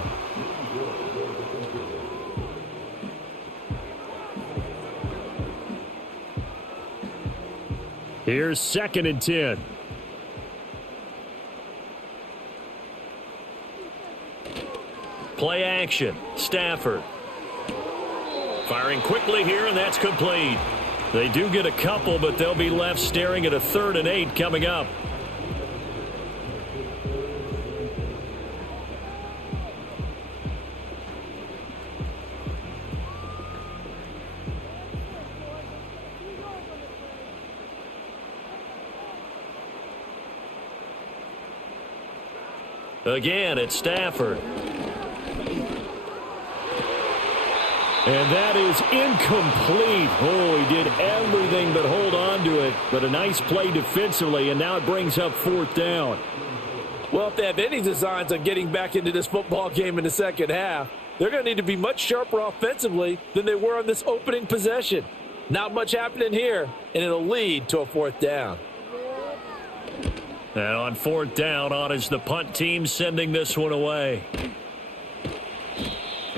Here's 2nd and 10. Play action. Stafford. Firing quickly here, and that's complete. They do get a couple, but they'll be left staring at a 3rd and 8 coming up. Again, it's Stafford. And that is incomplete. Oh, he did everything but hold on to it. But a nice play defensively, and now it brings up 4th down. Well, if they have any designs on getting back into this football game in the second half, they're going to need to be much sharper offensively than they were on this opening possession. Not much happening here, and it'll lead to a 4th down. And on 4th down, on is the punt team sending this one away.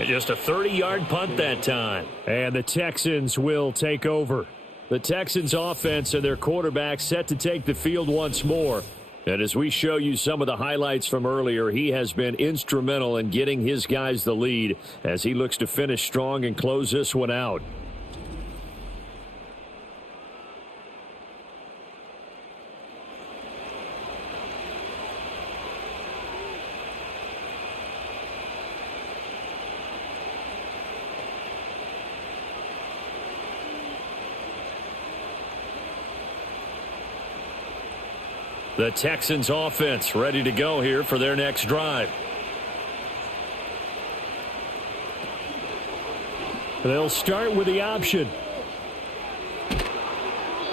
Just a 30-yard punt that time. And the Texans will take over. The Texans offense and their quarterback set to take the field once more. And as we show you some of the highlights from earlier, he has been instrumental in getting his guys the lead as he looks to finish strong and close this one out. The Texans offense ready to go here for their next drive. They'll start with the option.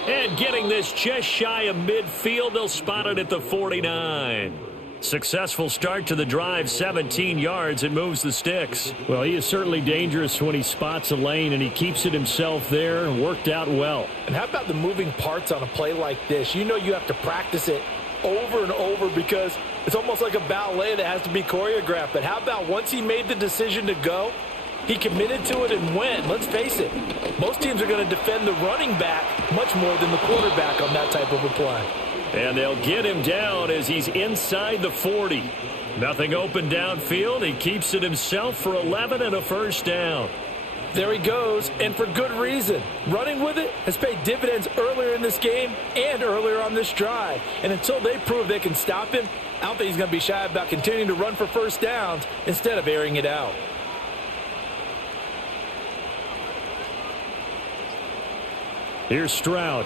And getting this just shy of midfield, they'll spot it at the 49. Successful start to the drive, 17 yards, and moves the sticks. Well, he is certainly dangerous when he spots a lane, and he keeps it himself there and worked out well. And how about the moving parts on a play like this? You know you have to practice it over and over because it's almost like a ballet that has to be choreographed. But how about once he made the decision to go, he committed to it and went. Let's face it, most teams are going to defend the running back much more than the quarterback on that type of a play. And they'll get him down as he's inside the 40. Nothing open downfield. He keeps it himself for 11 and a first down. There he goes, and for good reason. Running with it has paid dividends earlier in this game and earlier on this drive. And until they prove they can stop him, I don't think he's going to be shy about continuing to run for first downs instead of airing it out. Here's Stroud.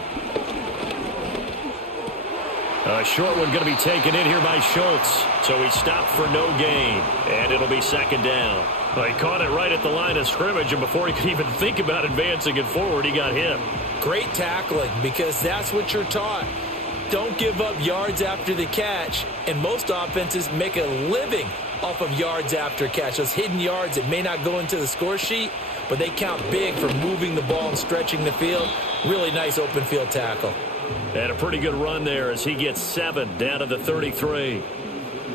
A short one going to be taken in here by Schultz. So he stopped for no gain, and it'll be 2nd down. Well, he caught it right at the line of scrimmage, and before he could even think about advancing it forward, he got hit. Great tackling, because that's what you're taught. Don't give up yards after the catch, and most offenses make a living off of yards after catch. Those hidden yards that may not go into the score sheet, but they count big for moving the ball and stretching the field. Really nice open field tackle. And a pretty good run there as he gets 7 down to the 33.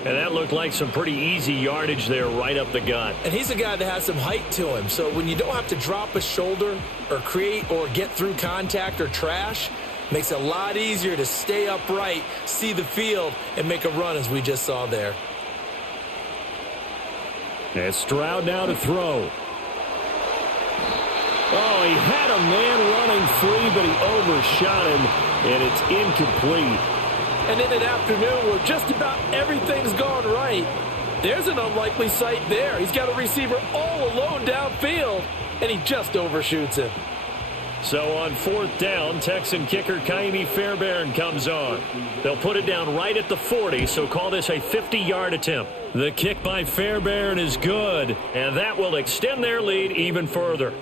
And that looked like some pretty easy yardage there right up the gut. And he's a guy that has some height to him. So when you don't have to drop a shoulder or create or get through contact or trash, makes it a lot easier to stay upright, see the field, and make a run as we just saw there. And Stroud now to throw. Oh, he had a man running free, but he overshot him, and it's incomplete. And in an afternoon where just about everything's gone right, there's an unlikely sight there. He's got a receiver all alone downfield, and he just overshoots him. So on 4th down, Texan kicker Kaimi Fairbairn comes on. They'll put it down right at the 40, so call this a 50-yard attempt. The kick by Fairbairn is good, and that will extend their lead even further.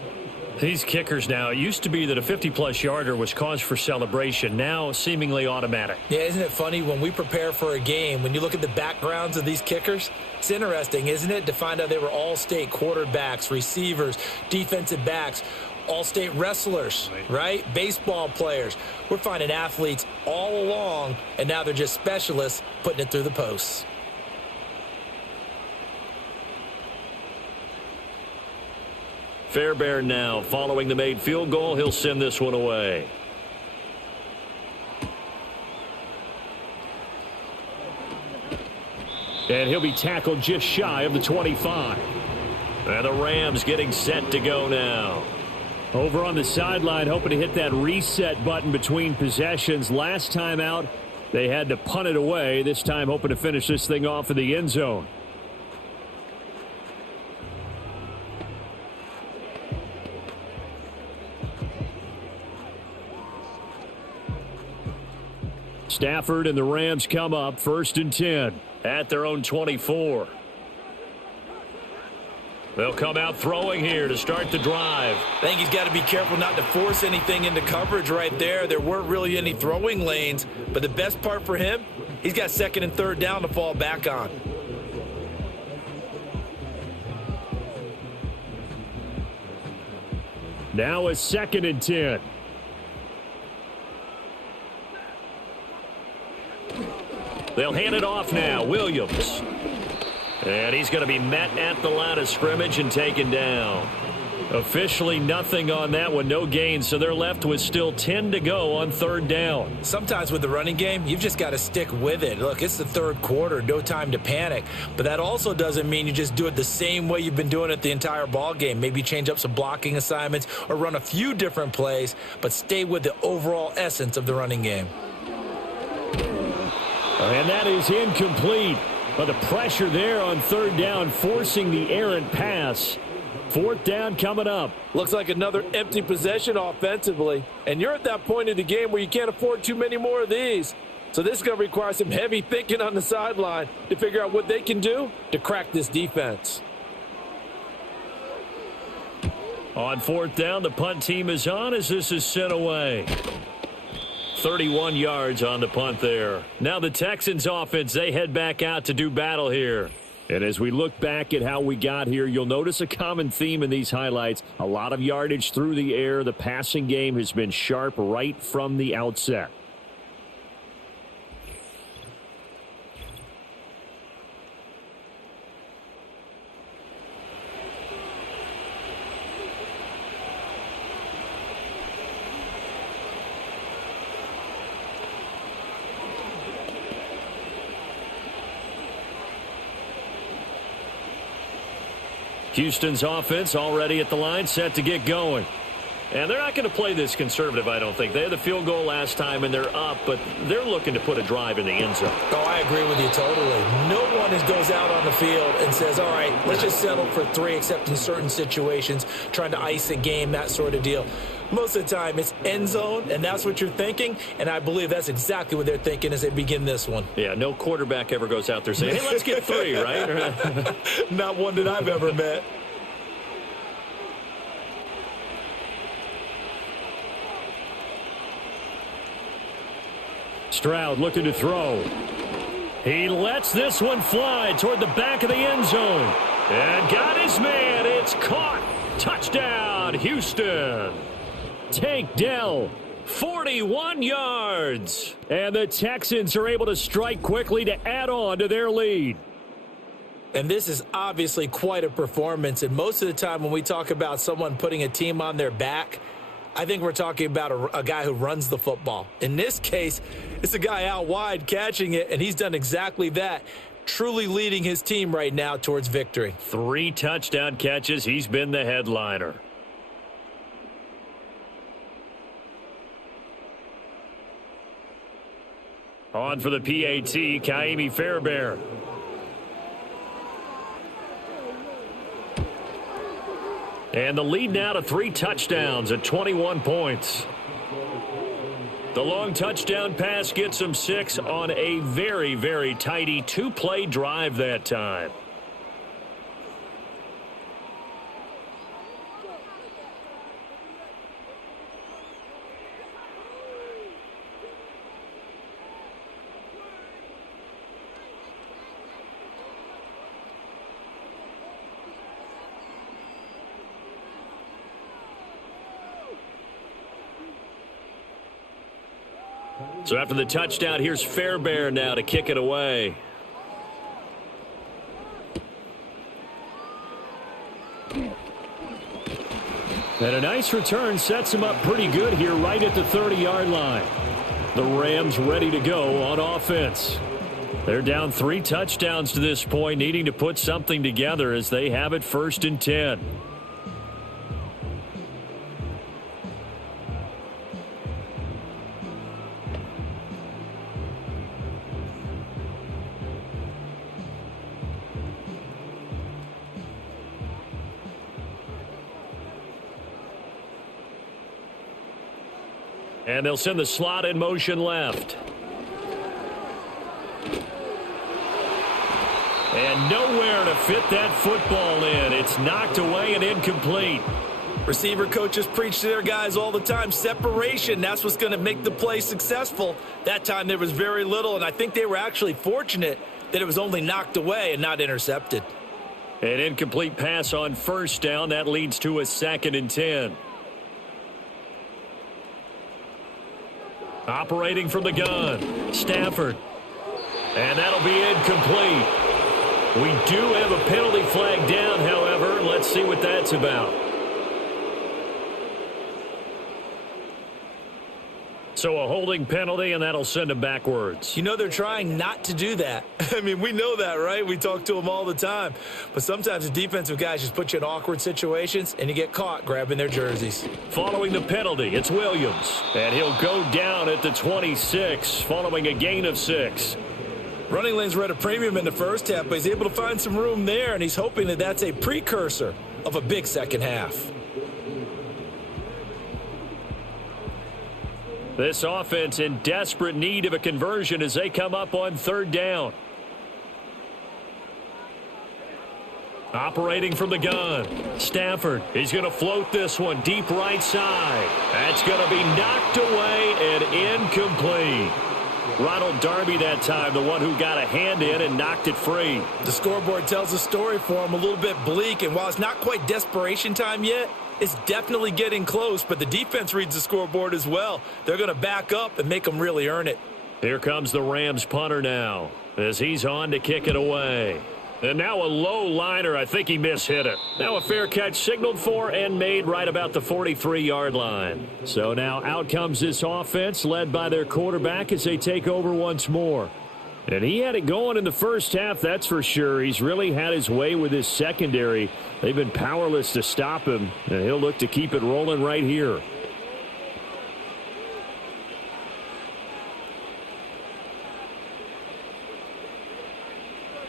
These kickers now, it used to be that a 50-plus yarder was cause for celebration, now seemingly automatic. Yeah, isn't it funny when we prepare for a game, when you look at the backgrounds of these kickers, it's interesting, isn't it, to find out they were all-state quarterbacks, receivers, defensive backs, all-state wrestlers, right? Baseball players. We're finding athletes all along, and now they're just specialists putting it through the posts. Fairbairn now following the made field goal. He'll send this one away. And he'll be tackled just shy of the 25. And the Rams getting set to go now. Over on the sideline, hoping to hit that reset button between possessions. Last time out, they had to punt it away. This time, hoping to finish this thing off in the end zone. Stafford and the Rams come up 1st and 10 at their own 24. They'll come out throwing here to start the drive. I think he's got to be careful not to force anything into coverage right there. There weren't really any throwing lanes, but the best part for him, he's got 2nd and 3rd down to fall back on. Now a 2nd and 10. They'll hand it off now. Williams. And he's going to be met at the line of scrimmage and taken down. Officially nothing on that one. No gain. So they're left with still 10 to go on 3rd down. Sometimes with the running game, you've just got to stick with it. Look, it's the 3rd quarter. No time to panic. But that also doesn't mean you just do it the same way you've been doing it the entire ball game. Maybe change up some blocking assignments or run a few different plays, but stay with the overall essence of the running game. And that is incomplete. But the pressure there on 3rd down, forcing the errant pass. 4th down coming up. Looks like another empty possession offensively. And you're at that point in the game where you can't afford too many more of these. So this is going to require some heavy thinking on the sideline to figure out what they can do to crack this defense. On 4th down, the punt team is on as this is sent away. 31 yards on the punt there. Now the Texans offense, they head back out to do battle here. And as we look back at how we got here, you'll notice a common theme in these highlights. A lot of yardage through the air. The passing game has been sharp right from the outset. Houston's offense already at the line, set to get going. And they're not going to play this conservative, I don't think. They had the field goal last time, and they're up, but they're looking to put a drive in the end zone. Oh, I agree with you totally. No one goes out on the field and says, all right, let's just settle for 3, except in certain situations, trying to ice a game, that sort of deal. Most of the time, it's end zone, and that's what you're thinking, and I believe that's exactly what they're thinking as they begin this one. Yeah, no quarterback ever goes out there saying, hey, let's get 3, right? Not one that I've ever met. Stroud looking to throw. He lets this one fly toward the back of the end zone. And got his man. It's caught. Touchdown, Houston. Tank Dell, 41 yards. And the Texans are able to strike quickly to add on to their lead. And this is obviously quite a performance. And most of the time when we talk about someone putting a team on their back, I think we're talking about a guy who runs the football. In this case, it's a guy out wide catching it, and he's done exactly that, truly leading his team right now towards victory. 3 touchdown catches. He's been the headliner. On for the PAT, Kaimi Fairbairn. And the lead now to 3 touchdowns at 21 points. The long touchdown pass gets them 6 on a very, very tidy 2-play drive that time. So after the touchdown, here's Fairbairn now to kick it away. And a nice return sets him up pretty good here right at the 30-yard line. The Rams ready to go on offense. They're down 3 touchdowns to this point, needing to put something together as they have it 1st and 10. And they'll send the slot in motion left. And nowhere to fit that football in. It's knocked away and incomplete. Receiver coaches preach to their guys all the time. Separation, that's what's going to make the play successful. That time there was very little, and I think they were actually fortunate that it was only knocked away and not intercepted. An incomplete pass on 1st down. That leads to a 2nd and 10. Operating from the gun, Stafford. And that'll be incomplete. We do have a penalty flag down, however. Let's see what that's about. So a holding penalty, and that'll send him backwards. You know they're trying not to do that. I mean, we know that, right? We talk to them all the time. But sometimes the defensive guys just put you in awkward situations, and you get caught grabbing their jerseys. Following the penalty, it's Williams. And he'll go down at the 26, following a gain of 6. Running lanes were at a premium in the first half, but he's able to find some room there, and he's hoping that that's a precursor of a big second half. This offense in desperate need of a conversion as they come up on 3rd down. Operating from the gun, Stafford. He's going to float this one deep right side. That's going to be knocked away and incomplete. Ronald Darby that time, the one who got a hand in and knocked it free. The scoreboard tells a story for him, a little bit bleak, and while it's not quite desperation time yet, it's definitely getting close, but the defense reads the scoreboard as well. They're going to back up and make them really earn it. Here comes the Rams punter now as he's on to kick it away. And now a low liner. I think he mishit it. Now a fair catch signaled for and made right about the 43-yard line. So now out comes this offense led by their quarterback as they take over once more. And he had it going in the first half, that's for sure. He's really had his way with his secondary. They've been powerless to stop him, and he'll look to keep it rolling right here.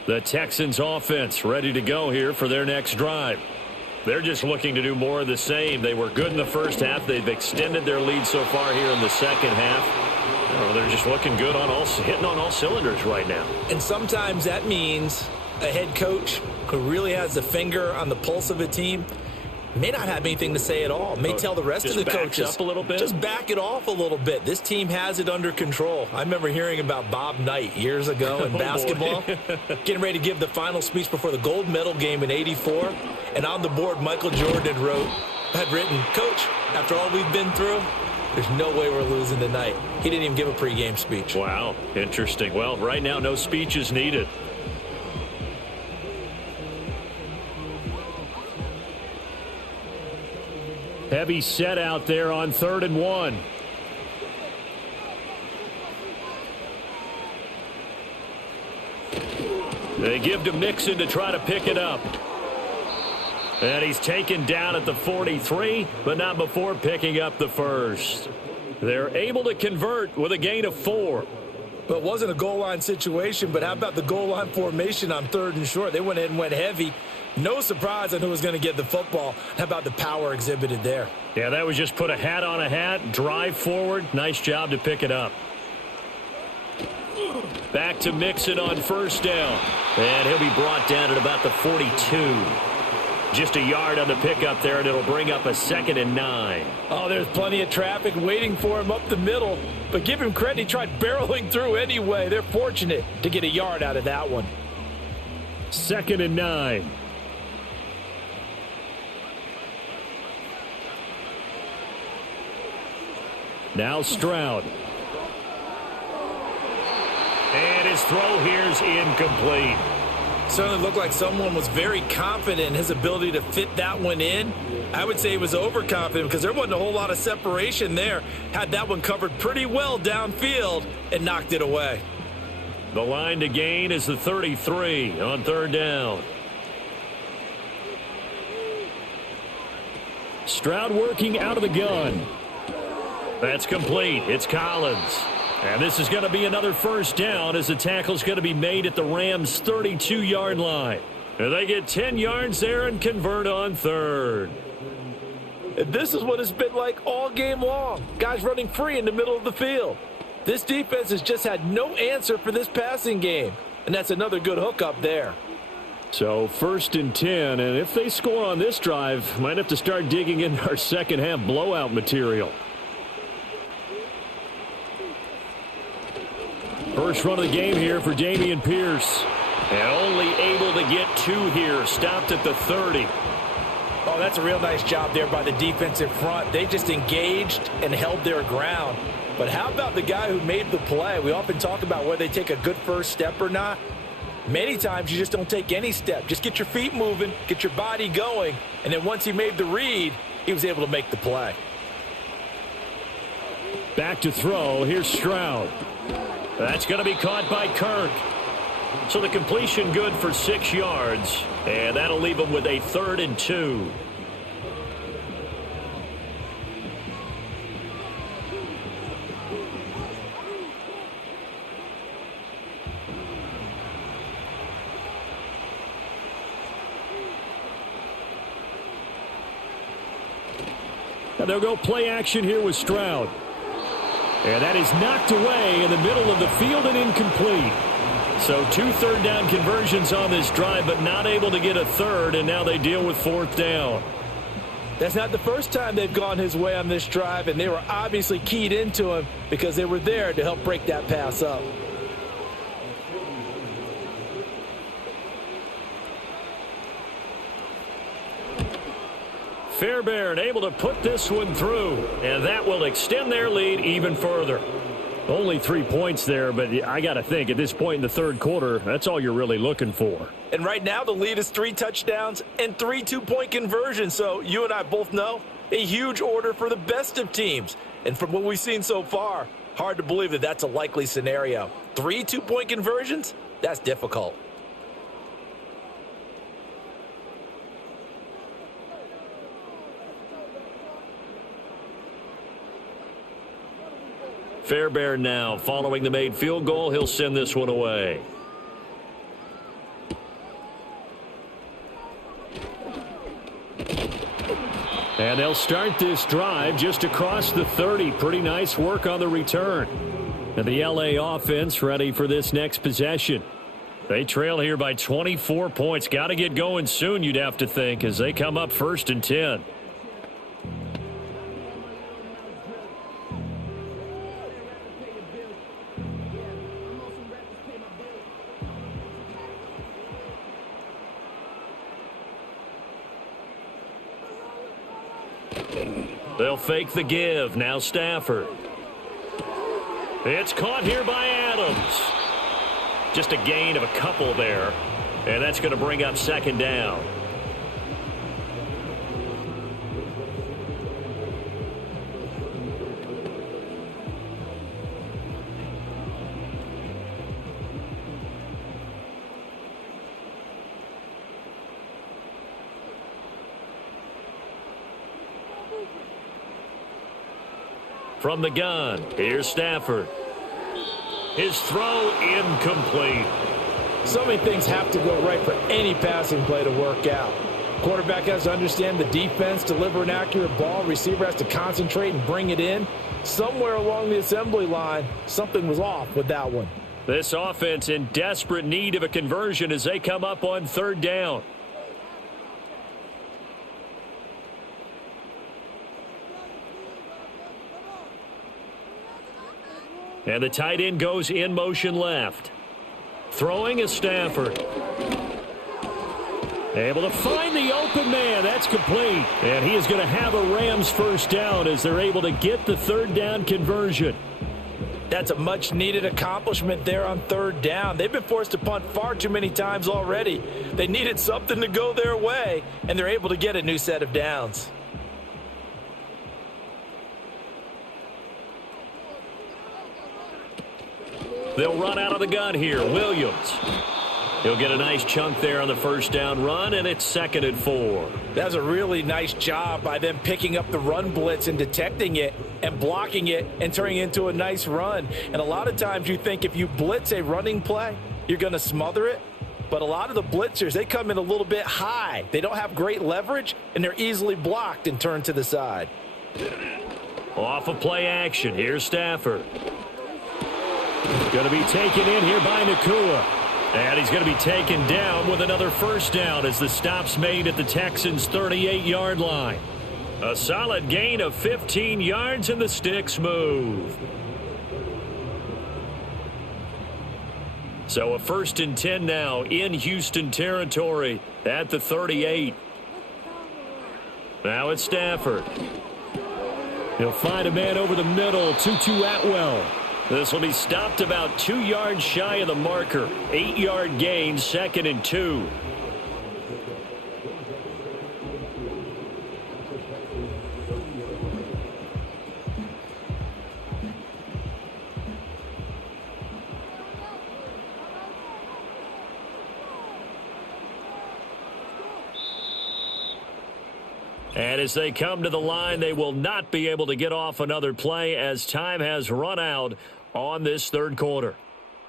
The Texans offense ready to go here for their next drive. They're just looking to do more of the same. They were good in the first half. They've extended their lead so far here in the second half. They're just looking good on hitting on all cylinders right now. And sometimes that means a head coach who really has the finger on the pulse of a team may not have anything to say at all. May tell the rest of the coaches, up a little bit. Just back it off a little bit. This team has it under control. I remember hearing about Bob Knight years ago in basketball, getting ready to give the final speech before the gold medal game in '84. And on the board, Michael Jordan had written, "Coach, after all we've been through, there's no way we're losing tonight." He didn't even give a pregame speech. Wow, interesting. Well, right now, no speech is needed. Heavy set out there on 3rd and 1. They give to Mixon to try to pick it up. And he's taken down at the 43, but not before picking up the first. They're able to convert with a gain of 4. But it wasn't a goal line situation, but how about the goal line formation on 3rd and short? They went ahead and went heavy. No surprise on who was going to get the football. How about the power exhibited there? Yeah, that was just put a hat on a hat, drive forward. Nice job to pick it up. Back to Mixon on 1st down. And he'll be brought down at about the 42. Just a yard on the pickup there, and it'll bring up a 2nd and 9. Oh, there's plenty of traffic waiting for him up the middle. But give him credit, he tried barreling through anyway. They're fortunate to get a yard out of that one. 2nd and 9. Now Stroud. And his throw here's incomplete. Certainly looked like someone was very confident in his ability to fit that one in. I would say he was overconfident because there wasn't a whole lot of separation there. Had that one covered pretty well downfield and knocked it away. The line to gain is the 33 on 3rd down. Stroud working out of the gun. That's complete. It's Collins. And this is going to be another 1st down as the tackle's going to be made at the Rams' 32-yard line. And they get 10 yards there and convert on 3rd. And this is what it's been like all game long. Guys running free in the middle of the field. This defense has just had no answer for this passing game. And that's another good hookup there. So 1st and 10. And if they score on this drive, might have to start digging in our second-half blowout material. First run of the game here for Dameon Pierce. And only able to get 2 here. Stopped at the 30. Oh, that's a real nice job there by the defensive front. They just engaged and held their ground. But how about the guy who made the play? We often talk about whether they take a good first step or not. Many times you just don't take any step. Just get your feet moving, get your body going. And then once he made the read, he was able to make the play. Back to throw. Here's Stroud. That's going to be caught by Kirk. So the completion good for 6 yards. And that'll leave them with a 3rd and 2. And they'll go play action here with Stroud. And that is knocked away in the middle of the field and incomplete. So 2 3rd down conversions on this drive, but not able to get a 3rd, and now they deal with 4th down. That's not the first time they've gone his way on this drive, and they were obviously keyed into him because they were there to help break that pass up. Fairbairn able to put this one through, and that will extend their lead even further. Only 3 points there, but I got to think at this point in the 3rd quarter, that's all you're really looking for. And right now the lead is 3 touchdowns and 3 2-point conversions. So you and I both know a huge order for the best of teams. And from what we've seen so far, hard to believe that that's a likely scenario. 3 2-point conversions? That's difficult. Fairbairn now following the made field goal. He'll send this one away. And they'll start this drive just across the 30. Pretty nice work on the return. And the LA offense ready for this next possession. They trail here by 24 points. Got to get going soon, you'd have to think, as they come up 1st and 10. They'll fake the give. Now Stafford. It's caught here by Adams. Just a gain of a couple there. And that's going to bring up 2nd down. From the gun, here's Stafford. His throw incomplete. So many things have to go right for any passing play to work out. Quarterback has to understand the defense, deliver an accurate ball. Receiver has to concentrate and bring it in. Somewhere along the assembly line, something was off with that one. This offense in desperate need of a conversion as they come up on third down. And the tight end goes in motion left. Throwing is Stafford. Able to find the open man. That's complete. And he is going to have a Rams first down as they're able to get the third down conversion. That's a much-needed accomplishment there on third down. They've been forced to punt far too many times already. They needed something to go their way, and they're able to get a new set of downs. They'll run out of the gun here. Williams. He'll get a nice chunk there on the first down run, and it's 2nd and 4. That's a really nice job by them picking up the run blitz and detecting it and blocking it and turning it into a nice run. And a lot of times you think if you blitz a running play, you're going to smother it. But a lot of the blitzers, they come in a little bit high. They don't have great leverage, and they're easily blocked and turned to the side. Off of play action. Here's Stafford. Going to be taken in here by Nakua. And he's going to be taken down with another first down as the stop's made at the Texans' 38-yard line. A solid gain of 15 yards and the sticks move. So a 1st and 10 now in Houston territory at the 38. Now it's Stafford. He'll find a man over the middle, Tutu Atwell. This will be stopped about 2 yards shy of the marker. 8-yard gain, 2nd and 2. And as they come to the line, they will not be able to get off another play as time has run out on this third quarter.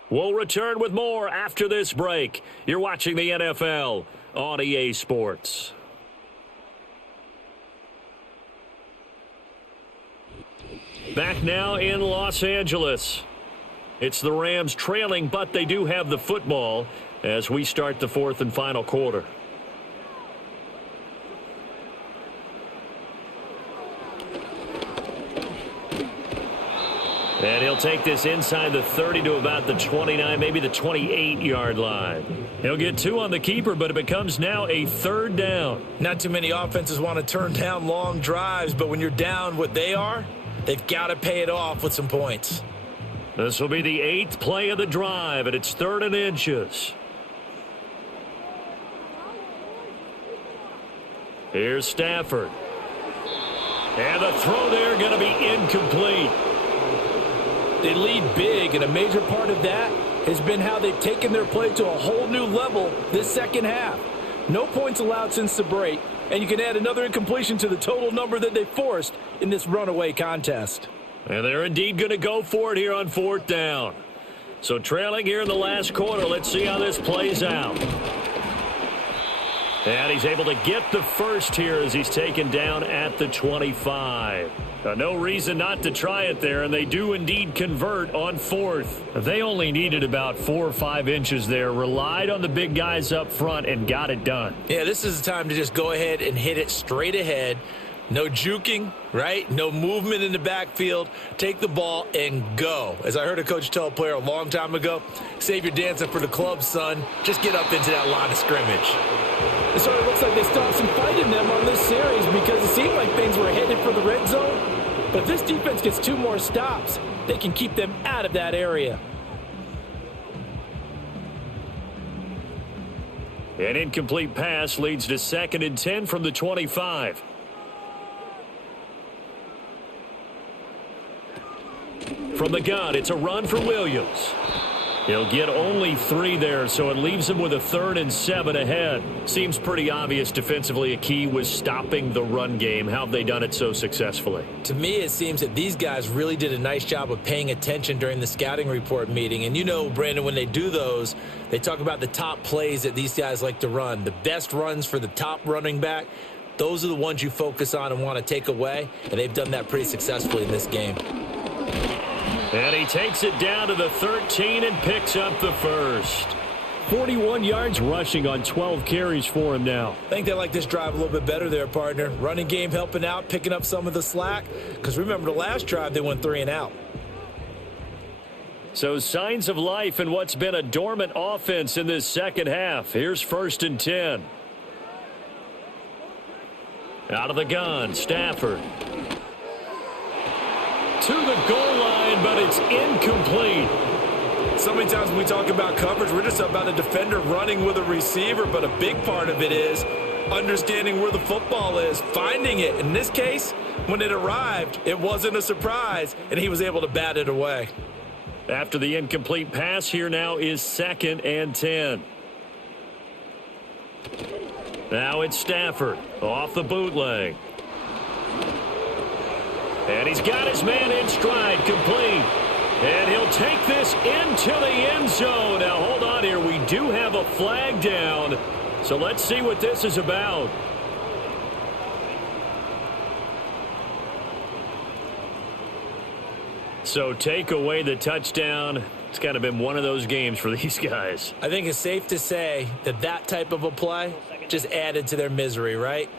We'll return with more after this break. You're watching the NFL on EA Sports. Back now in Los Angeles. It's the Rams trailing, but they do have the football as we start the 4th and final quarter. And he'll take this inside the 30 to about the 29, maybe the 28-yard line. He'll get 2 on the keeper, but it becomes now a 3rd down. Not too many offenses want to turn down long drives, but when you're down what they are, they've got to pay it off with some points. This will be the 8th play of the drive, and it's 3rd and inches. Here's Stafford. And the throw there going to be incomplete. They lead big, and a major part of that has been how they've taken their play to a whole new level this second half. No points allowed since the break, and you can add another incompletion to the total number that they forced in this runaway contest. And they're indeed going to go for it here on 4th down. So trailing here in the last quarter, let's see how this plays out. And he's able to get the first here as he's taken down at the 25. No reason not to try it there, and they do indeed convert on 4th. They only needed about 4 or 5 inches there, relied on the big guys up front, and got it done. Yeah, this is the time to just go ahead and hit it straight ahead. No juking, right? No movement in the backfield. Take the ball and go. As I heard a coach tell a player a long time ago, save your dancing for the club, son. Just get up into that line of scrimmage. It sort of looks like they stopped some fight in them on this series because it seemed like things were headed for the red zone. But if this defense gets 2 more stops, they can keep them out of that area. An incomplete pass leads to 2nd and 10 from the 25. From the gun, it's a run for Williams. He'll get only 3 there, so it leaves him with a 3rd and 7 ahead. Seems pretty obvious defensively a key was stopping the run game. How have they done it so successfully? To me, it seems that these guys really did a nice job of paying attention during the scouting report meeting. And you know, Brandon, when they do those, they talk about the top plays that these guys like to run. The best runs for the top running back, those are the ones you focus on and want to take away. And they've done that pretty successfully in this game. And he takes it down to the 13 and picks up the first. 41 yards rushing on 12 carries for him now. I think they like this drive a little bit better there, partner. Running game helping out, picking up some of the slack. Because remember, the last drive, they went 3 and out. So signs of life in what's been a dormant offense in this second half. Here's 1st and 10. Out of the gun, Stafford. To the goal line, but it's incomplete. So many times when we talk about coverage, we're just about a defender running with a receiver, but a big part of it is understanding where the football is, finding it. In this case, when it arrived, it wasn't a surprise, and he was able to bat it away. After the incomplete pass, here now is 2nd and 10. Now it's Stafford off the bootleg. And he's got his man in stride, complete. And he'll take this into the end zone. Now, hold on here. We do have a flag down. So let's see what this is about. So take away the touchdown. It's kind of been one of those games for these guys. I think it's safe to say that that type of a play just added to their misery, right?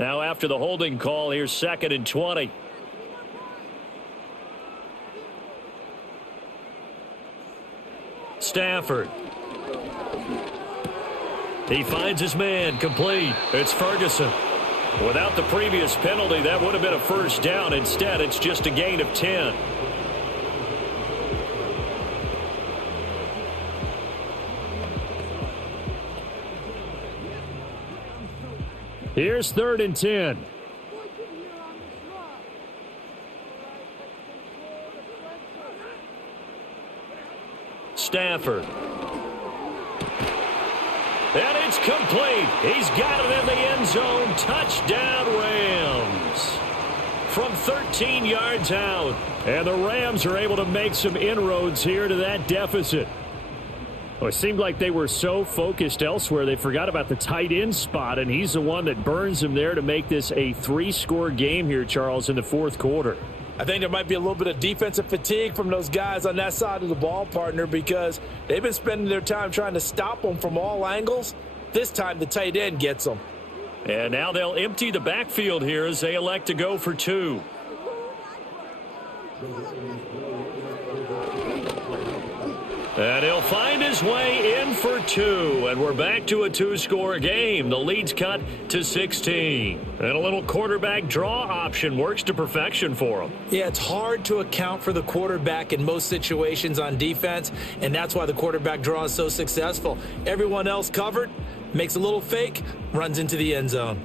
Now after the holding call, here's 2nd and 20. Stafford. He finds his man, complete. It's Ferguson. Without the previous penalty, that would have been a 1st down. Instead, it's just a gain of 10. Here's 3rd and 10. Stafford. And it's complete. He's got it in the end zone. Touchdown, Rams. From 13 yards out. And the Rams are able to make some inroads here to that deficit. Well, it seemed like they were so focused elsewhere, they forgot about the tight end spot, and he's the one that burns them there to make this a 3-score game here, Charles, in the 4th quarter. I think there might be a little bit of defensive fatigue from those guys on that side of the ball, partner, because they've been spending their time trying to stop them from all angles. This time the tight end gets them. And now they'll empty the backfield here as they elect to go for 2. And he'll find his way in for 2. And we're back to a 2-score game. The lead's cut to 16. And a little quarterback draw option works to perfection for him. Yeah, it's hard to account for the quarterback in most situations on defense, and that's why the quarterback draw is so successful. Everyone else covered, makes a little fake, runs into the end zone.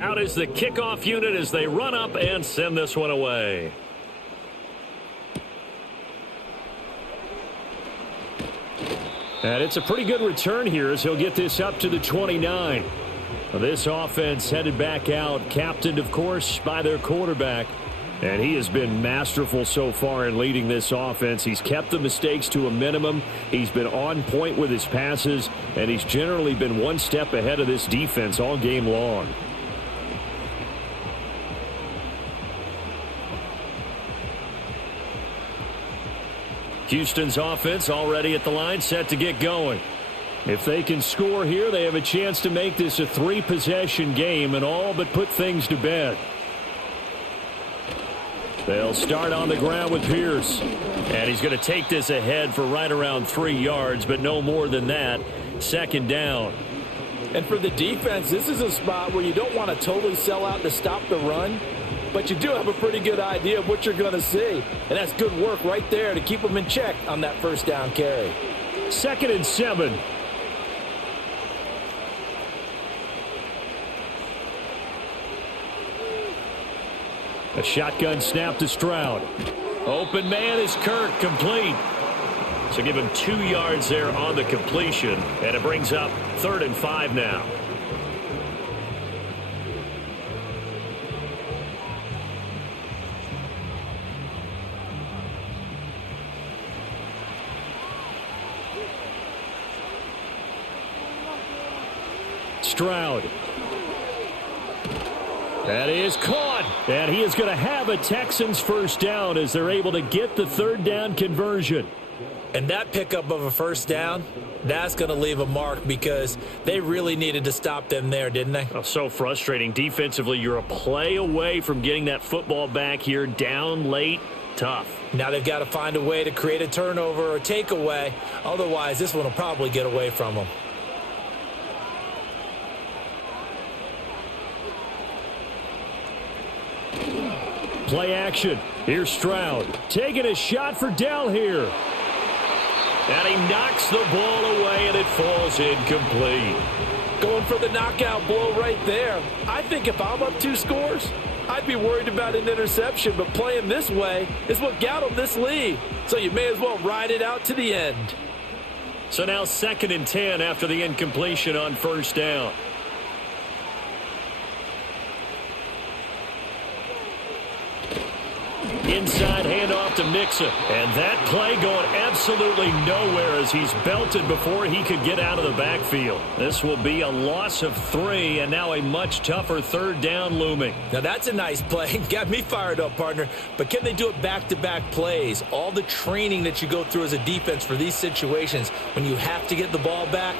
Out is the kickoff unit as they run up and send this one away. And it's a pretty good return here as he'll get this up to the 29. This offense headed back out, captained, of course, by their quarterback. And he has been masterful so far in leading this offense. He's kept the mistakes to a minimum. He's been on point with his passes, and he's generally been one step ahead of this defense all game long. Houston's offense already at the line, set to get going. If they can score here, they have a chance to make this a 3-possession game and all but put things to bed. They'll start on the ground with Pierce. And he's going to take this ahead for right around 3 yards, but no more than that. Second down. And for the defense, this is a spot where you don't want to totally sell out to stop the run, but you do have a pretty good idea of what you're going to see. And that's good work right there to keep them in check on that first down carry. 2nd and 7. A shotgun snap to Stroud. Open man is Kirk, complete. So give him 2 yards there on the completion, and it brings up 3rd and 5 now. Stroud. That is caught, and he is going to have a Texans first down as they're able to get the 3rd down conversion. And that pickup of a first down, that's going to leave a mark because they really needed to stop them there, didn't they? Oh, so frustrating. Defensively, you're a play away from getting that football back here, down late, tough. Now they've got to find a way to create a turnover or takeaway. Otherwise, this one will probably get away from them. Play action. Here's Stroud. Taking a shot for Dell here. And he knocks the ball away, and it falls incomplete. Going for the knockout blow right there. I think if I'm up 2 scores, I'd be worried about an interception, but playing this way is what got them this lead. So you may as well ride it out to the end. So now 2nd and 10 after the incompletion on first down. Inside handoff to Mixon. And that play going absolutely nowhere as he's belted before he could get out of the backfield. This will be a loss of 3 and now a much tougher 3rd down looming. Now that's a nice play. Got me fired up, partner. But can they do it back-to-back plays? All the training that you go through as a defense for these situations when you have to get the ball back,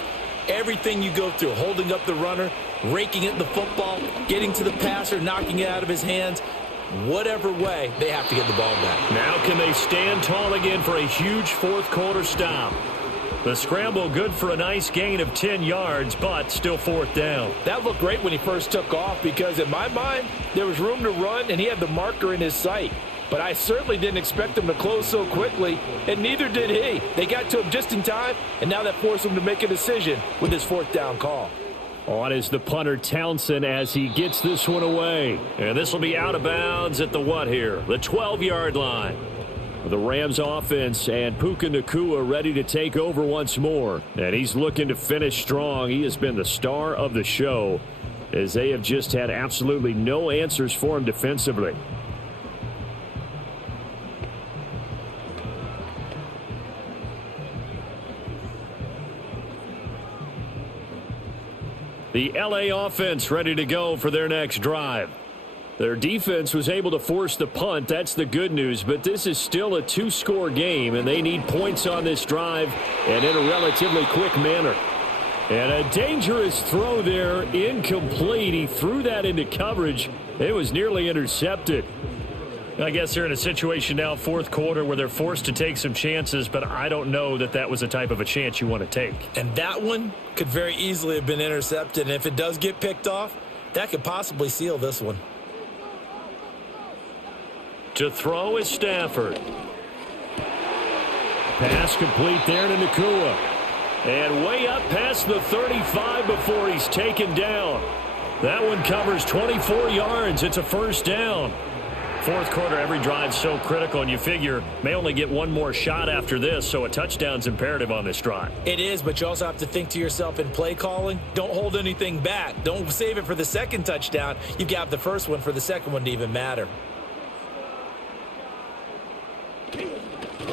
everything you go through, holding up the runner, raking at the football, getting to the passer, knocking it out of his hands, whatever way, they have to get the ball back. Now can they stand tall again for a huge 4th quarter stop? The scramble good for a nice gain of 10 yards, but still 4th down. That looked great when he first took off because in my mind, there was room to run and he had the marker in his sight. But I certainly didn't expect him to close so quickly, and neither did he. They got to him just in time, and now that forced him to make a decision with his 4th down call. On is the punter Townsend as he gets this one away. And this will be out of bounds at the what here? The 12-yard line. The Rams offense and Puka Nacua ready to take over once more. And he's looking to finish strong. He has been the star of the show as they have just had absolutely no answers for him defensively. The LA offense ready to go for their next drive. Their defense was able to force the punt. That's the good news, but this is still a 2-score game, and they need points on this drive and in a relatively quick manner. And a dangerous throw there, incomplete. He threw that into coverage. It was nearly intercepted. I guess they're in a situation now, 4th quarter, where they're forced to take some chances, but I don't know that that was the type of a chance you want to take. And that one could very easily have been intercepted, and if it does get picked off, that could possibly seal this one. To throw is Stafford. Pass complete there to Nacua. And way up past the 35 before he's taken down. That one covers 24 yards. It's a first down. 4th quarter, every drive's so critical, and you figure may only get one more shot after this, so a touchdown's imperative on this drive. It is, but you also have to think to yourself in play calling, don't hold anything back. Don't save it for the 2nd touchdown. You got the first one for the 2nd one to even matter.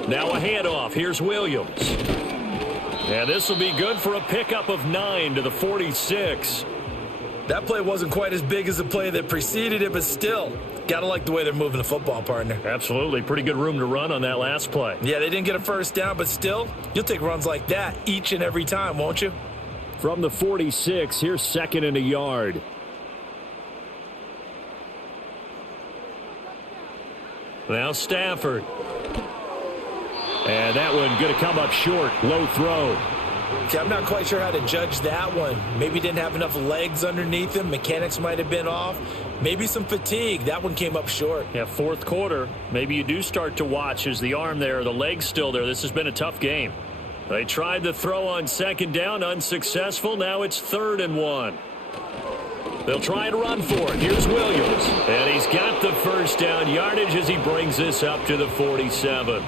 Now a handoff. Here's Williams. And this will be good for a pickup of 9 to the 46. That play wasn't quite as big as the play that preceded it, but still, Got to like the way they're moving the football, partner. Absolutely. Pretty good room to run on that last play. Yeah, they didn't get a first down, but still, you'll take runs like that each and every time, won't you? From the 46, here's 2nd and a yard. Now Stafford. And that one going to come up short. Low throw. See, I'm not quite sure how to judge that one. Maybe didn't have enough legs underneath him. Mechanics might have been off. Maybe some fatigue. That one came up short. Yeah, 4th quarter. Maybe you do start to watch as the arm there, the leg's still there. This has been a tough game. They tried the throw on 2nd down, unsuccessful. Now it's 3rd and 1. They'll try and run for it. Here's Williams. And he's got the first down yardage as he brings this up to the 47.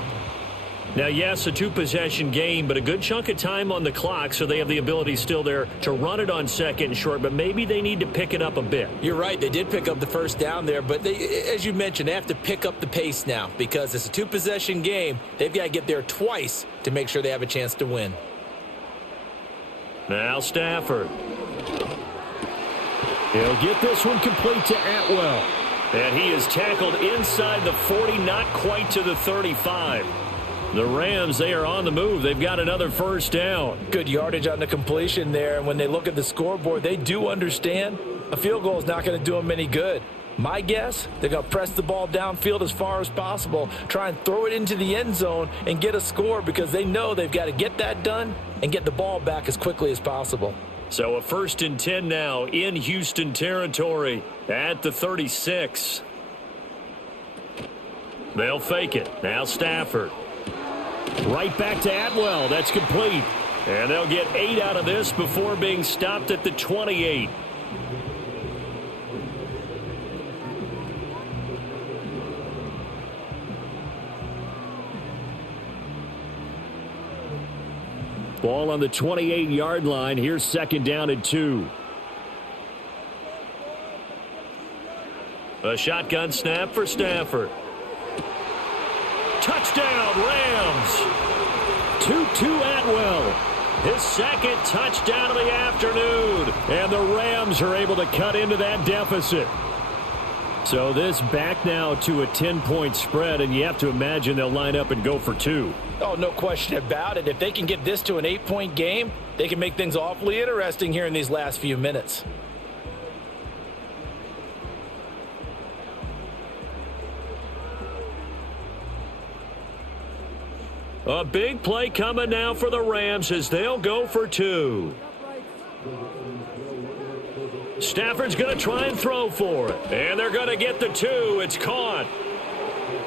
Now, yes, a 2-possession game, but a good chunk of time on the clock, so they have the ability still there to run it on 2nd and short, but maybe they need to pick it up a bit. You're right. They did pick up the first down there, but as you mentioned, they have to pick up the pace now because it's a 2-possession game. They've got to get there twice to make sure they have a chance to win. Now Stafford. He'll get this one complete to Atwell. And he is tackled inside the 40, not quite to the 35. The Rams, they are on the move. They've got another first down. Good yardage on the completion there. And when they look at the scoreboard, they do understand a field goal is not going to do them any good. My guess, they're going to press the ball downfield as far as possible, try and throw it into the end zone and get a score because they know they've got to get that done and get the ball back as quickly as possible. So a 1st and 10 now in Houston territory at the 36. They'll fake it. Now Stafford. Right back to Atwell. That's complete. And they'll get 8 out of this before being stopped at the 28. Ball on the 28-yard line. Here's 2nd down and 2. A shotgun snap for Stafford. Touchdown, Rams. 2-2 Atwell. His 2nd touchdown of the afternoon. And the Rams are able to cut into that deficit. So this back now to a 10-point spread, and you have to imagine they'll line up and go for 2. Oh, no question about it. If they can get this to an 8-point game, they can make things awfully interesting here in these last few minutes. A big play coming now for the Rams as they'll go for 2. Stafford's going to try and throw for it. And they're going to get the 2. It's caught.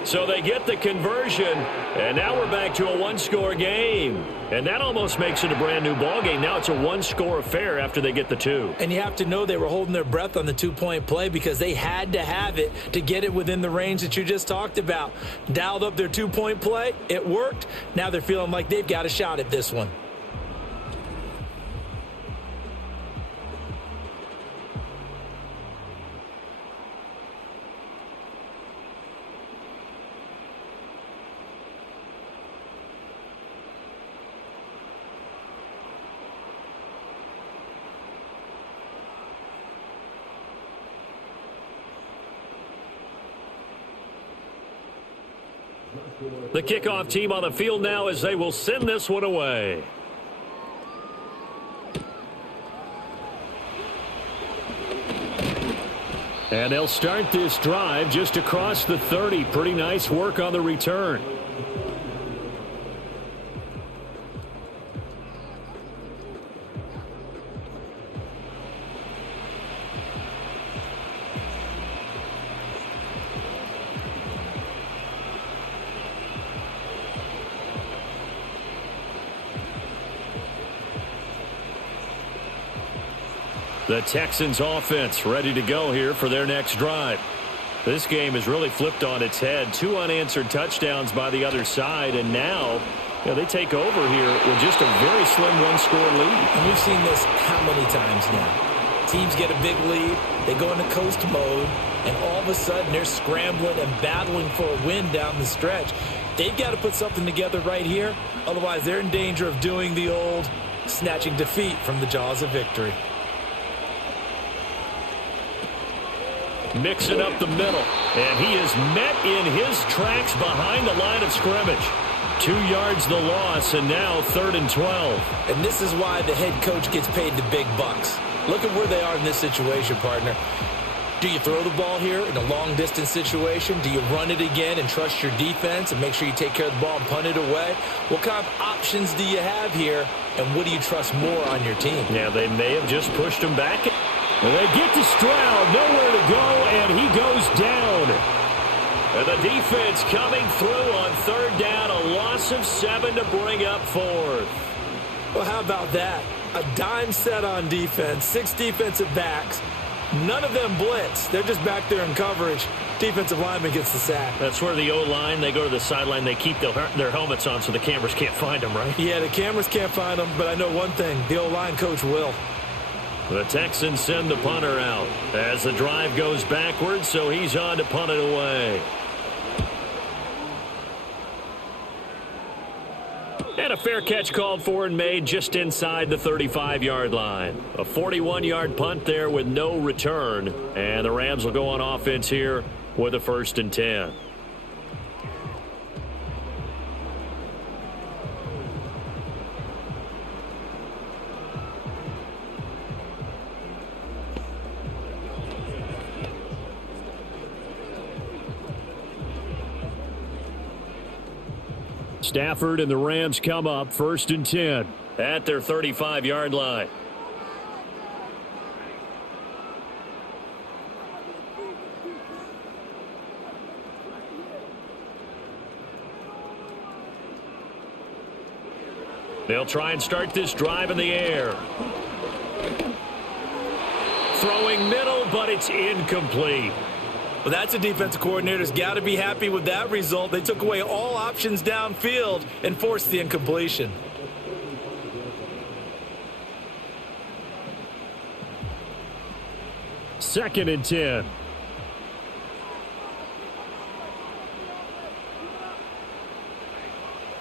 So they get the conversion. And now we're back to a 1-score game. And that almost makes it a brand-new ball game. Now it's a 1-score affair after they get the 2. And you have to know they were holding their breath on the 2-point play because they had to have it to get it within the range that you just talked about. Dialed up their 2-point play. It worked. Now they're feeling like they've got a shot at this one. The kickoff team on the field now as they will send this one away. And they'll start this drive just across the 30. Pretty nice work on the return. The Texans offense ready to go here for their next drive. This game has really flipped on its head. 2 unanswered touchdowns by the other side, and now they take over here with just a very slim 1-score lead. And we've seen this how many times now? Teams get a big lead, they go into coast mode, and all of a sudden they're scrambling and battling for a win down the stretch. They've got to put something together right here, otherwise they're in danger of doing the old snatching defeat from the jaws of victory. mixing up the middle. And he is met in his tracks behind the line of scrimmage. 2 yards the loss, and now 3rd and 12. And this is why the head coach gets paid the big bucks. Look at where they are in this situation, partner. Do you throw the ball here in a long-distance situation? Do you run it again and trust your defense and make sure you take care of the ball and punt it away? What kind of options do you have here, and what do you trust more on your team? Yeah, they may have just pushed him back. And they get to Stroud, nowhere to go, and he goes down. And the defense coming through on 3rd down, a loss of 7 to bring up 4th. Well, how about that? A dime set on defense, 6 defensive backs. None of them blitz. They're just back there in coverage. Defensive lineman gets the sack. That's where the O-line, they go to the sideline, they keep their helmets on so the cameras can't find them, right? Yeah, the cameras can't find them, but I know one thing. The O-line coach will. The Texans send the punter out as the drive goes backwards, so he's on to punt it away. And a fair catch called for and made just inside the 35-yard line. A 41-yard punt there with no return. And the Rams will go on offense here with a 1st and 10. Stafford and the Rams come up 1st and 10 at their 35-yard line. They'll try and start this drive in the air. Throwing middle, but it's incomplete. Well, that's a defensive coordinator's got to be happy with that result. They took away all options downfield and forced the incompletion. Second and 10.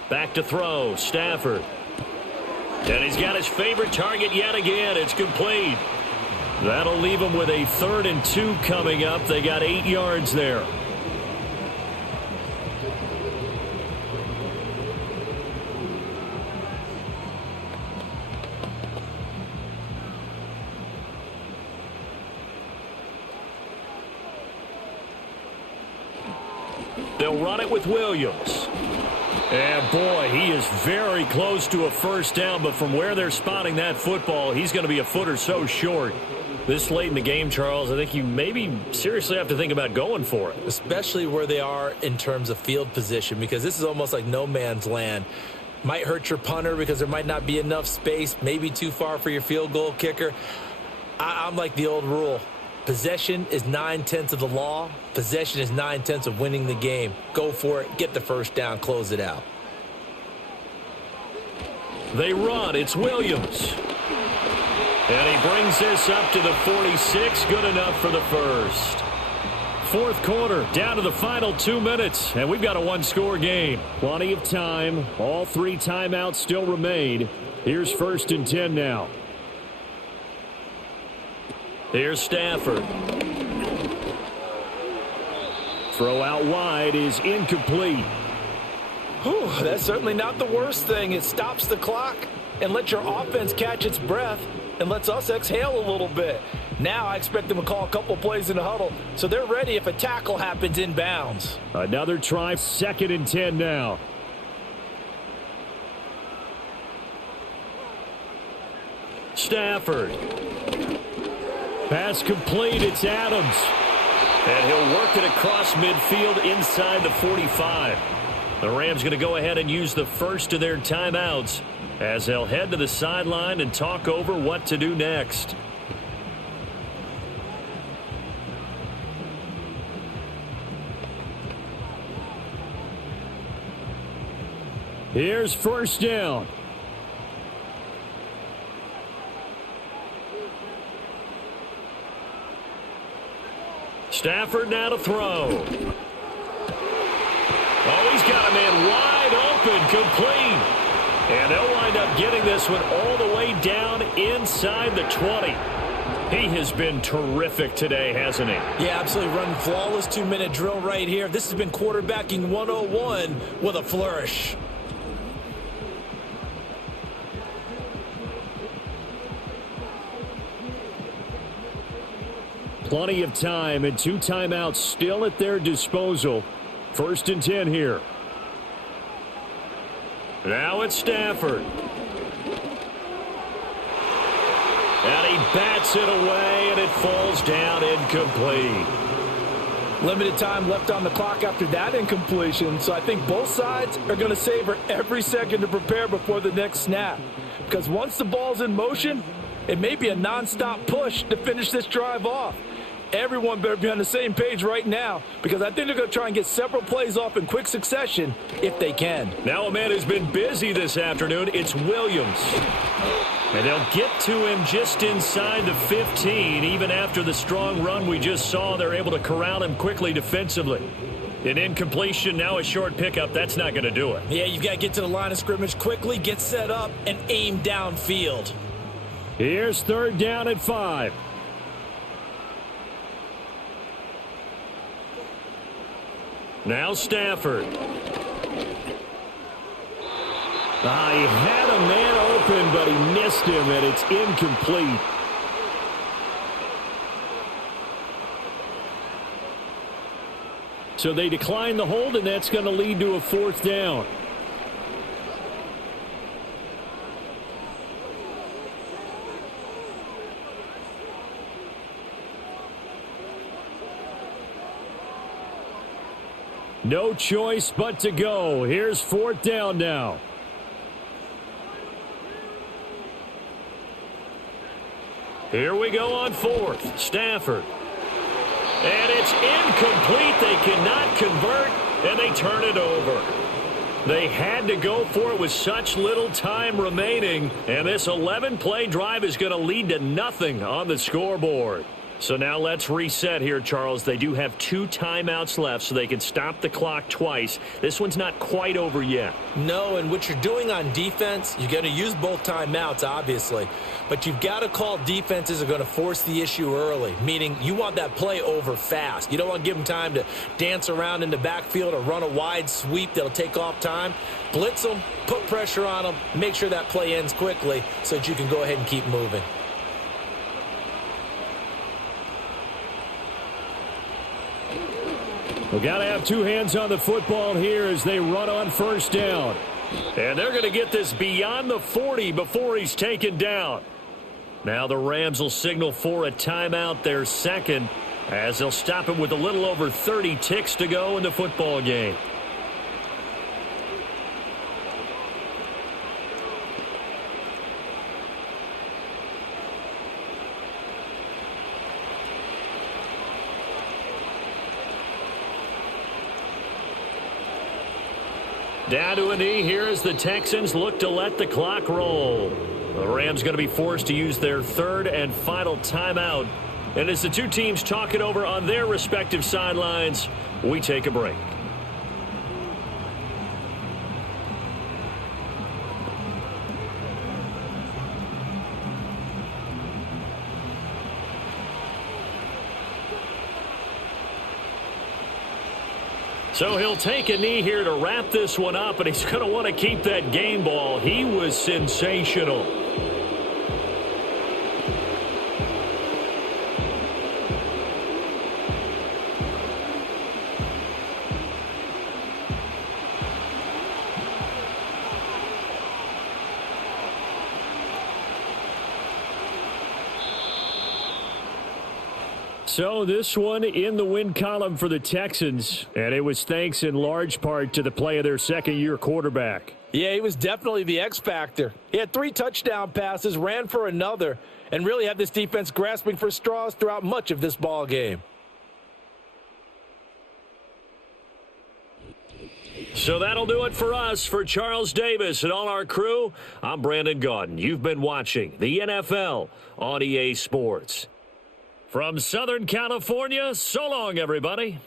Back to throw, Stafford. And he's got his favorite target yet again. It's complete. That'll leave them with a 3rd and 2 coming up. They got 8 yards there. They'll run it with Williams. And boy, he is very close to a 1st down, but from where they're spotting that football, he's going to be a foot or so short. This late in the game, Charles, I think you maybe seriously have to think about going for it. Especially where they are in terms of field position, because this is almost like no man's land. Might hurt your punter because there might not be enough space, maybe too far for your field goal kicker. I'm like the old rule. Possession is 9/10 of the law. Possession is 9/10 of winning the game. Go for it. Get the 1st down. Close it out. They run. It's Williams. And he brings this up to the 46. Good enough for the 1st. 4th quarter. Down to the final 2 minutes. And we've got a 1-score game. Plenty of time. All 3 timeouts still remain. Here's 1st and 10 now. Here's Stafford. Throw out wide is incomplete. Whew, that's certainly not the worst thing. It stops the clock and lets your offense catch its breath and lets us exhale a little bit. Now I expect them to call a couple plays in the huddle so they're ready if a tackle happens inbounds. Another try, 2nd and 10 now. Stafford. Pass complete, it's Adams. And he'll work it across midfield inside the 45. The Rams going to go ahead and use the first of their timeouts as they'll head to the sideline and talk over what to do next. Here's 1st down. Stafford now to throw. Oh, he's got a man wide open, complete. And they'll wind up getting this one all the way down inside the 20. He has been terrific today, hasn't he? Yeah, absolutely running flawless 2-minute drill right here. This has been quarterbacking 101 with a flourish. Plenty of time and 2 timeouts still at their disposal. 1st and 10 here. Now it's Stafford. And he bats it away, and it falls down incomplete. Limited time left on the clock after that incompletion, so I think both sides are going to savor every second to prepare before the next snap. Because once the ball's in motion, it may be a nonstop push to finish this drive off. Everyone better be on the same page right now, because I think they're going to try and get several plays off in quick succession if they can. Now a man who's been busy this afternoon, it's Williams. And they'll get to him just inside the 15. Even after the strong run we just saw, they're able to corral him quickly defensively. An incompletion, now a short pickup, that's not going to do it. Yeah, you've got to get to the line of scrimmage quickly, get set up, and aim downfield. Here's 3rd down and 5. Now Stafford. He had a man open, but he missed him, and it's incomplete. So they decline the hold, and that's going to lead to a 4th down. No choice but to go. Here's 4th down now. Here we go on 4th. Stafford. And it's incomplete. They cannot convert, and they turn it over. They had to go for it with such little time remaining, and this 11-play drive is going to lead to nothing on the scoreboard. So now let's reset here, Charles. They do have 2 timeouts left, so they can stop the clock twice. This one's not quite over yet. No, and what you're doing on defense, you're going to use both timeouts, obviously. But you've got to call defenses are going to force the issue early, meaning you want that play over fast. You don't want to give them time to dance around in the backfield or run a wide sweep that'll take off time. Blitz them, put pressure on them, make sure that play ends quickly so that you can go ahead and keep moving. We've got to have 2 hands on the football here as they run on 1st down. And they're going to get this beyond the 40 before he's taken down. Now the Rams will signal for a timeout, their 2nd, as they'll stop him with a little over 30 ticks to go in the football game. Down to a knee here as the Texans look to let the clock roll. The Rams going to be forced to use their 3rd and final timeout. And as the 2 teams talk it over on their respective sidelines, we take a break. So he'll take a knee here to wrap this one up, and he's going to want to keep that game ball. He was sensational. So this one in the win column for the Texans, and it was thanks in large part to the play of their 2nd-year quarterback. Yeah, he was definitely the X factor. He had 3 touchdown passes, ran for another, and really had this defense grasping for straws throughout much of this ball game. So that'll do it for us. For Charles Davis and all our crew, I'm Brandon Gaudin. You've been watching the NFL on EA Sports. From Southern California, so long, everybody.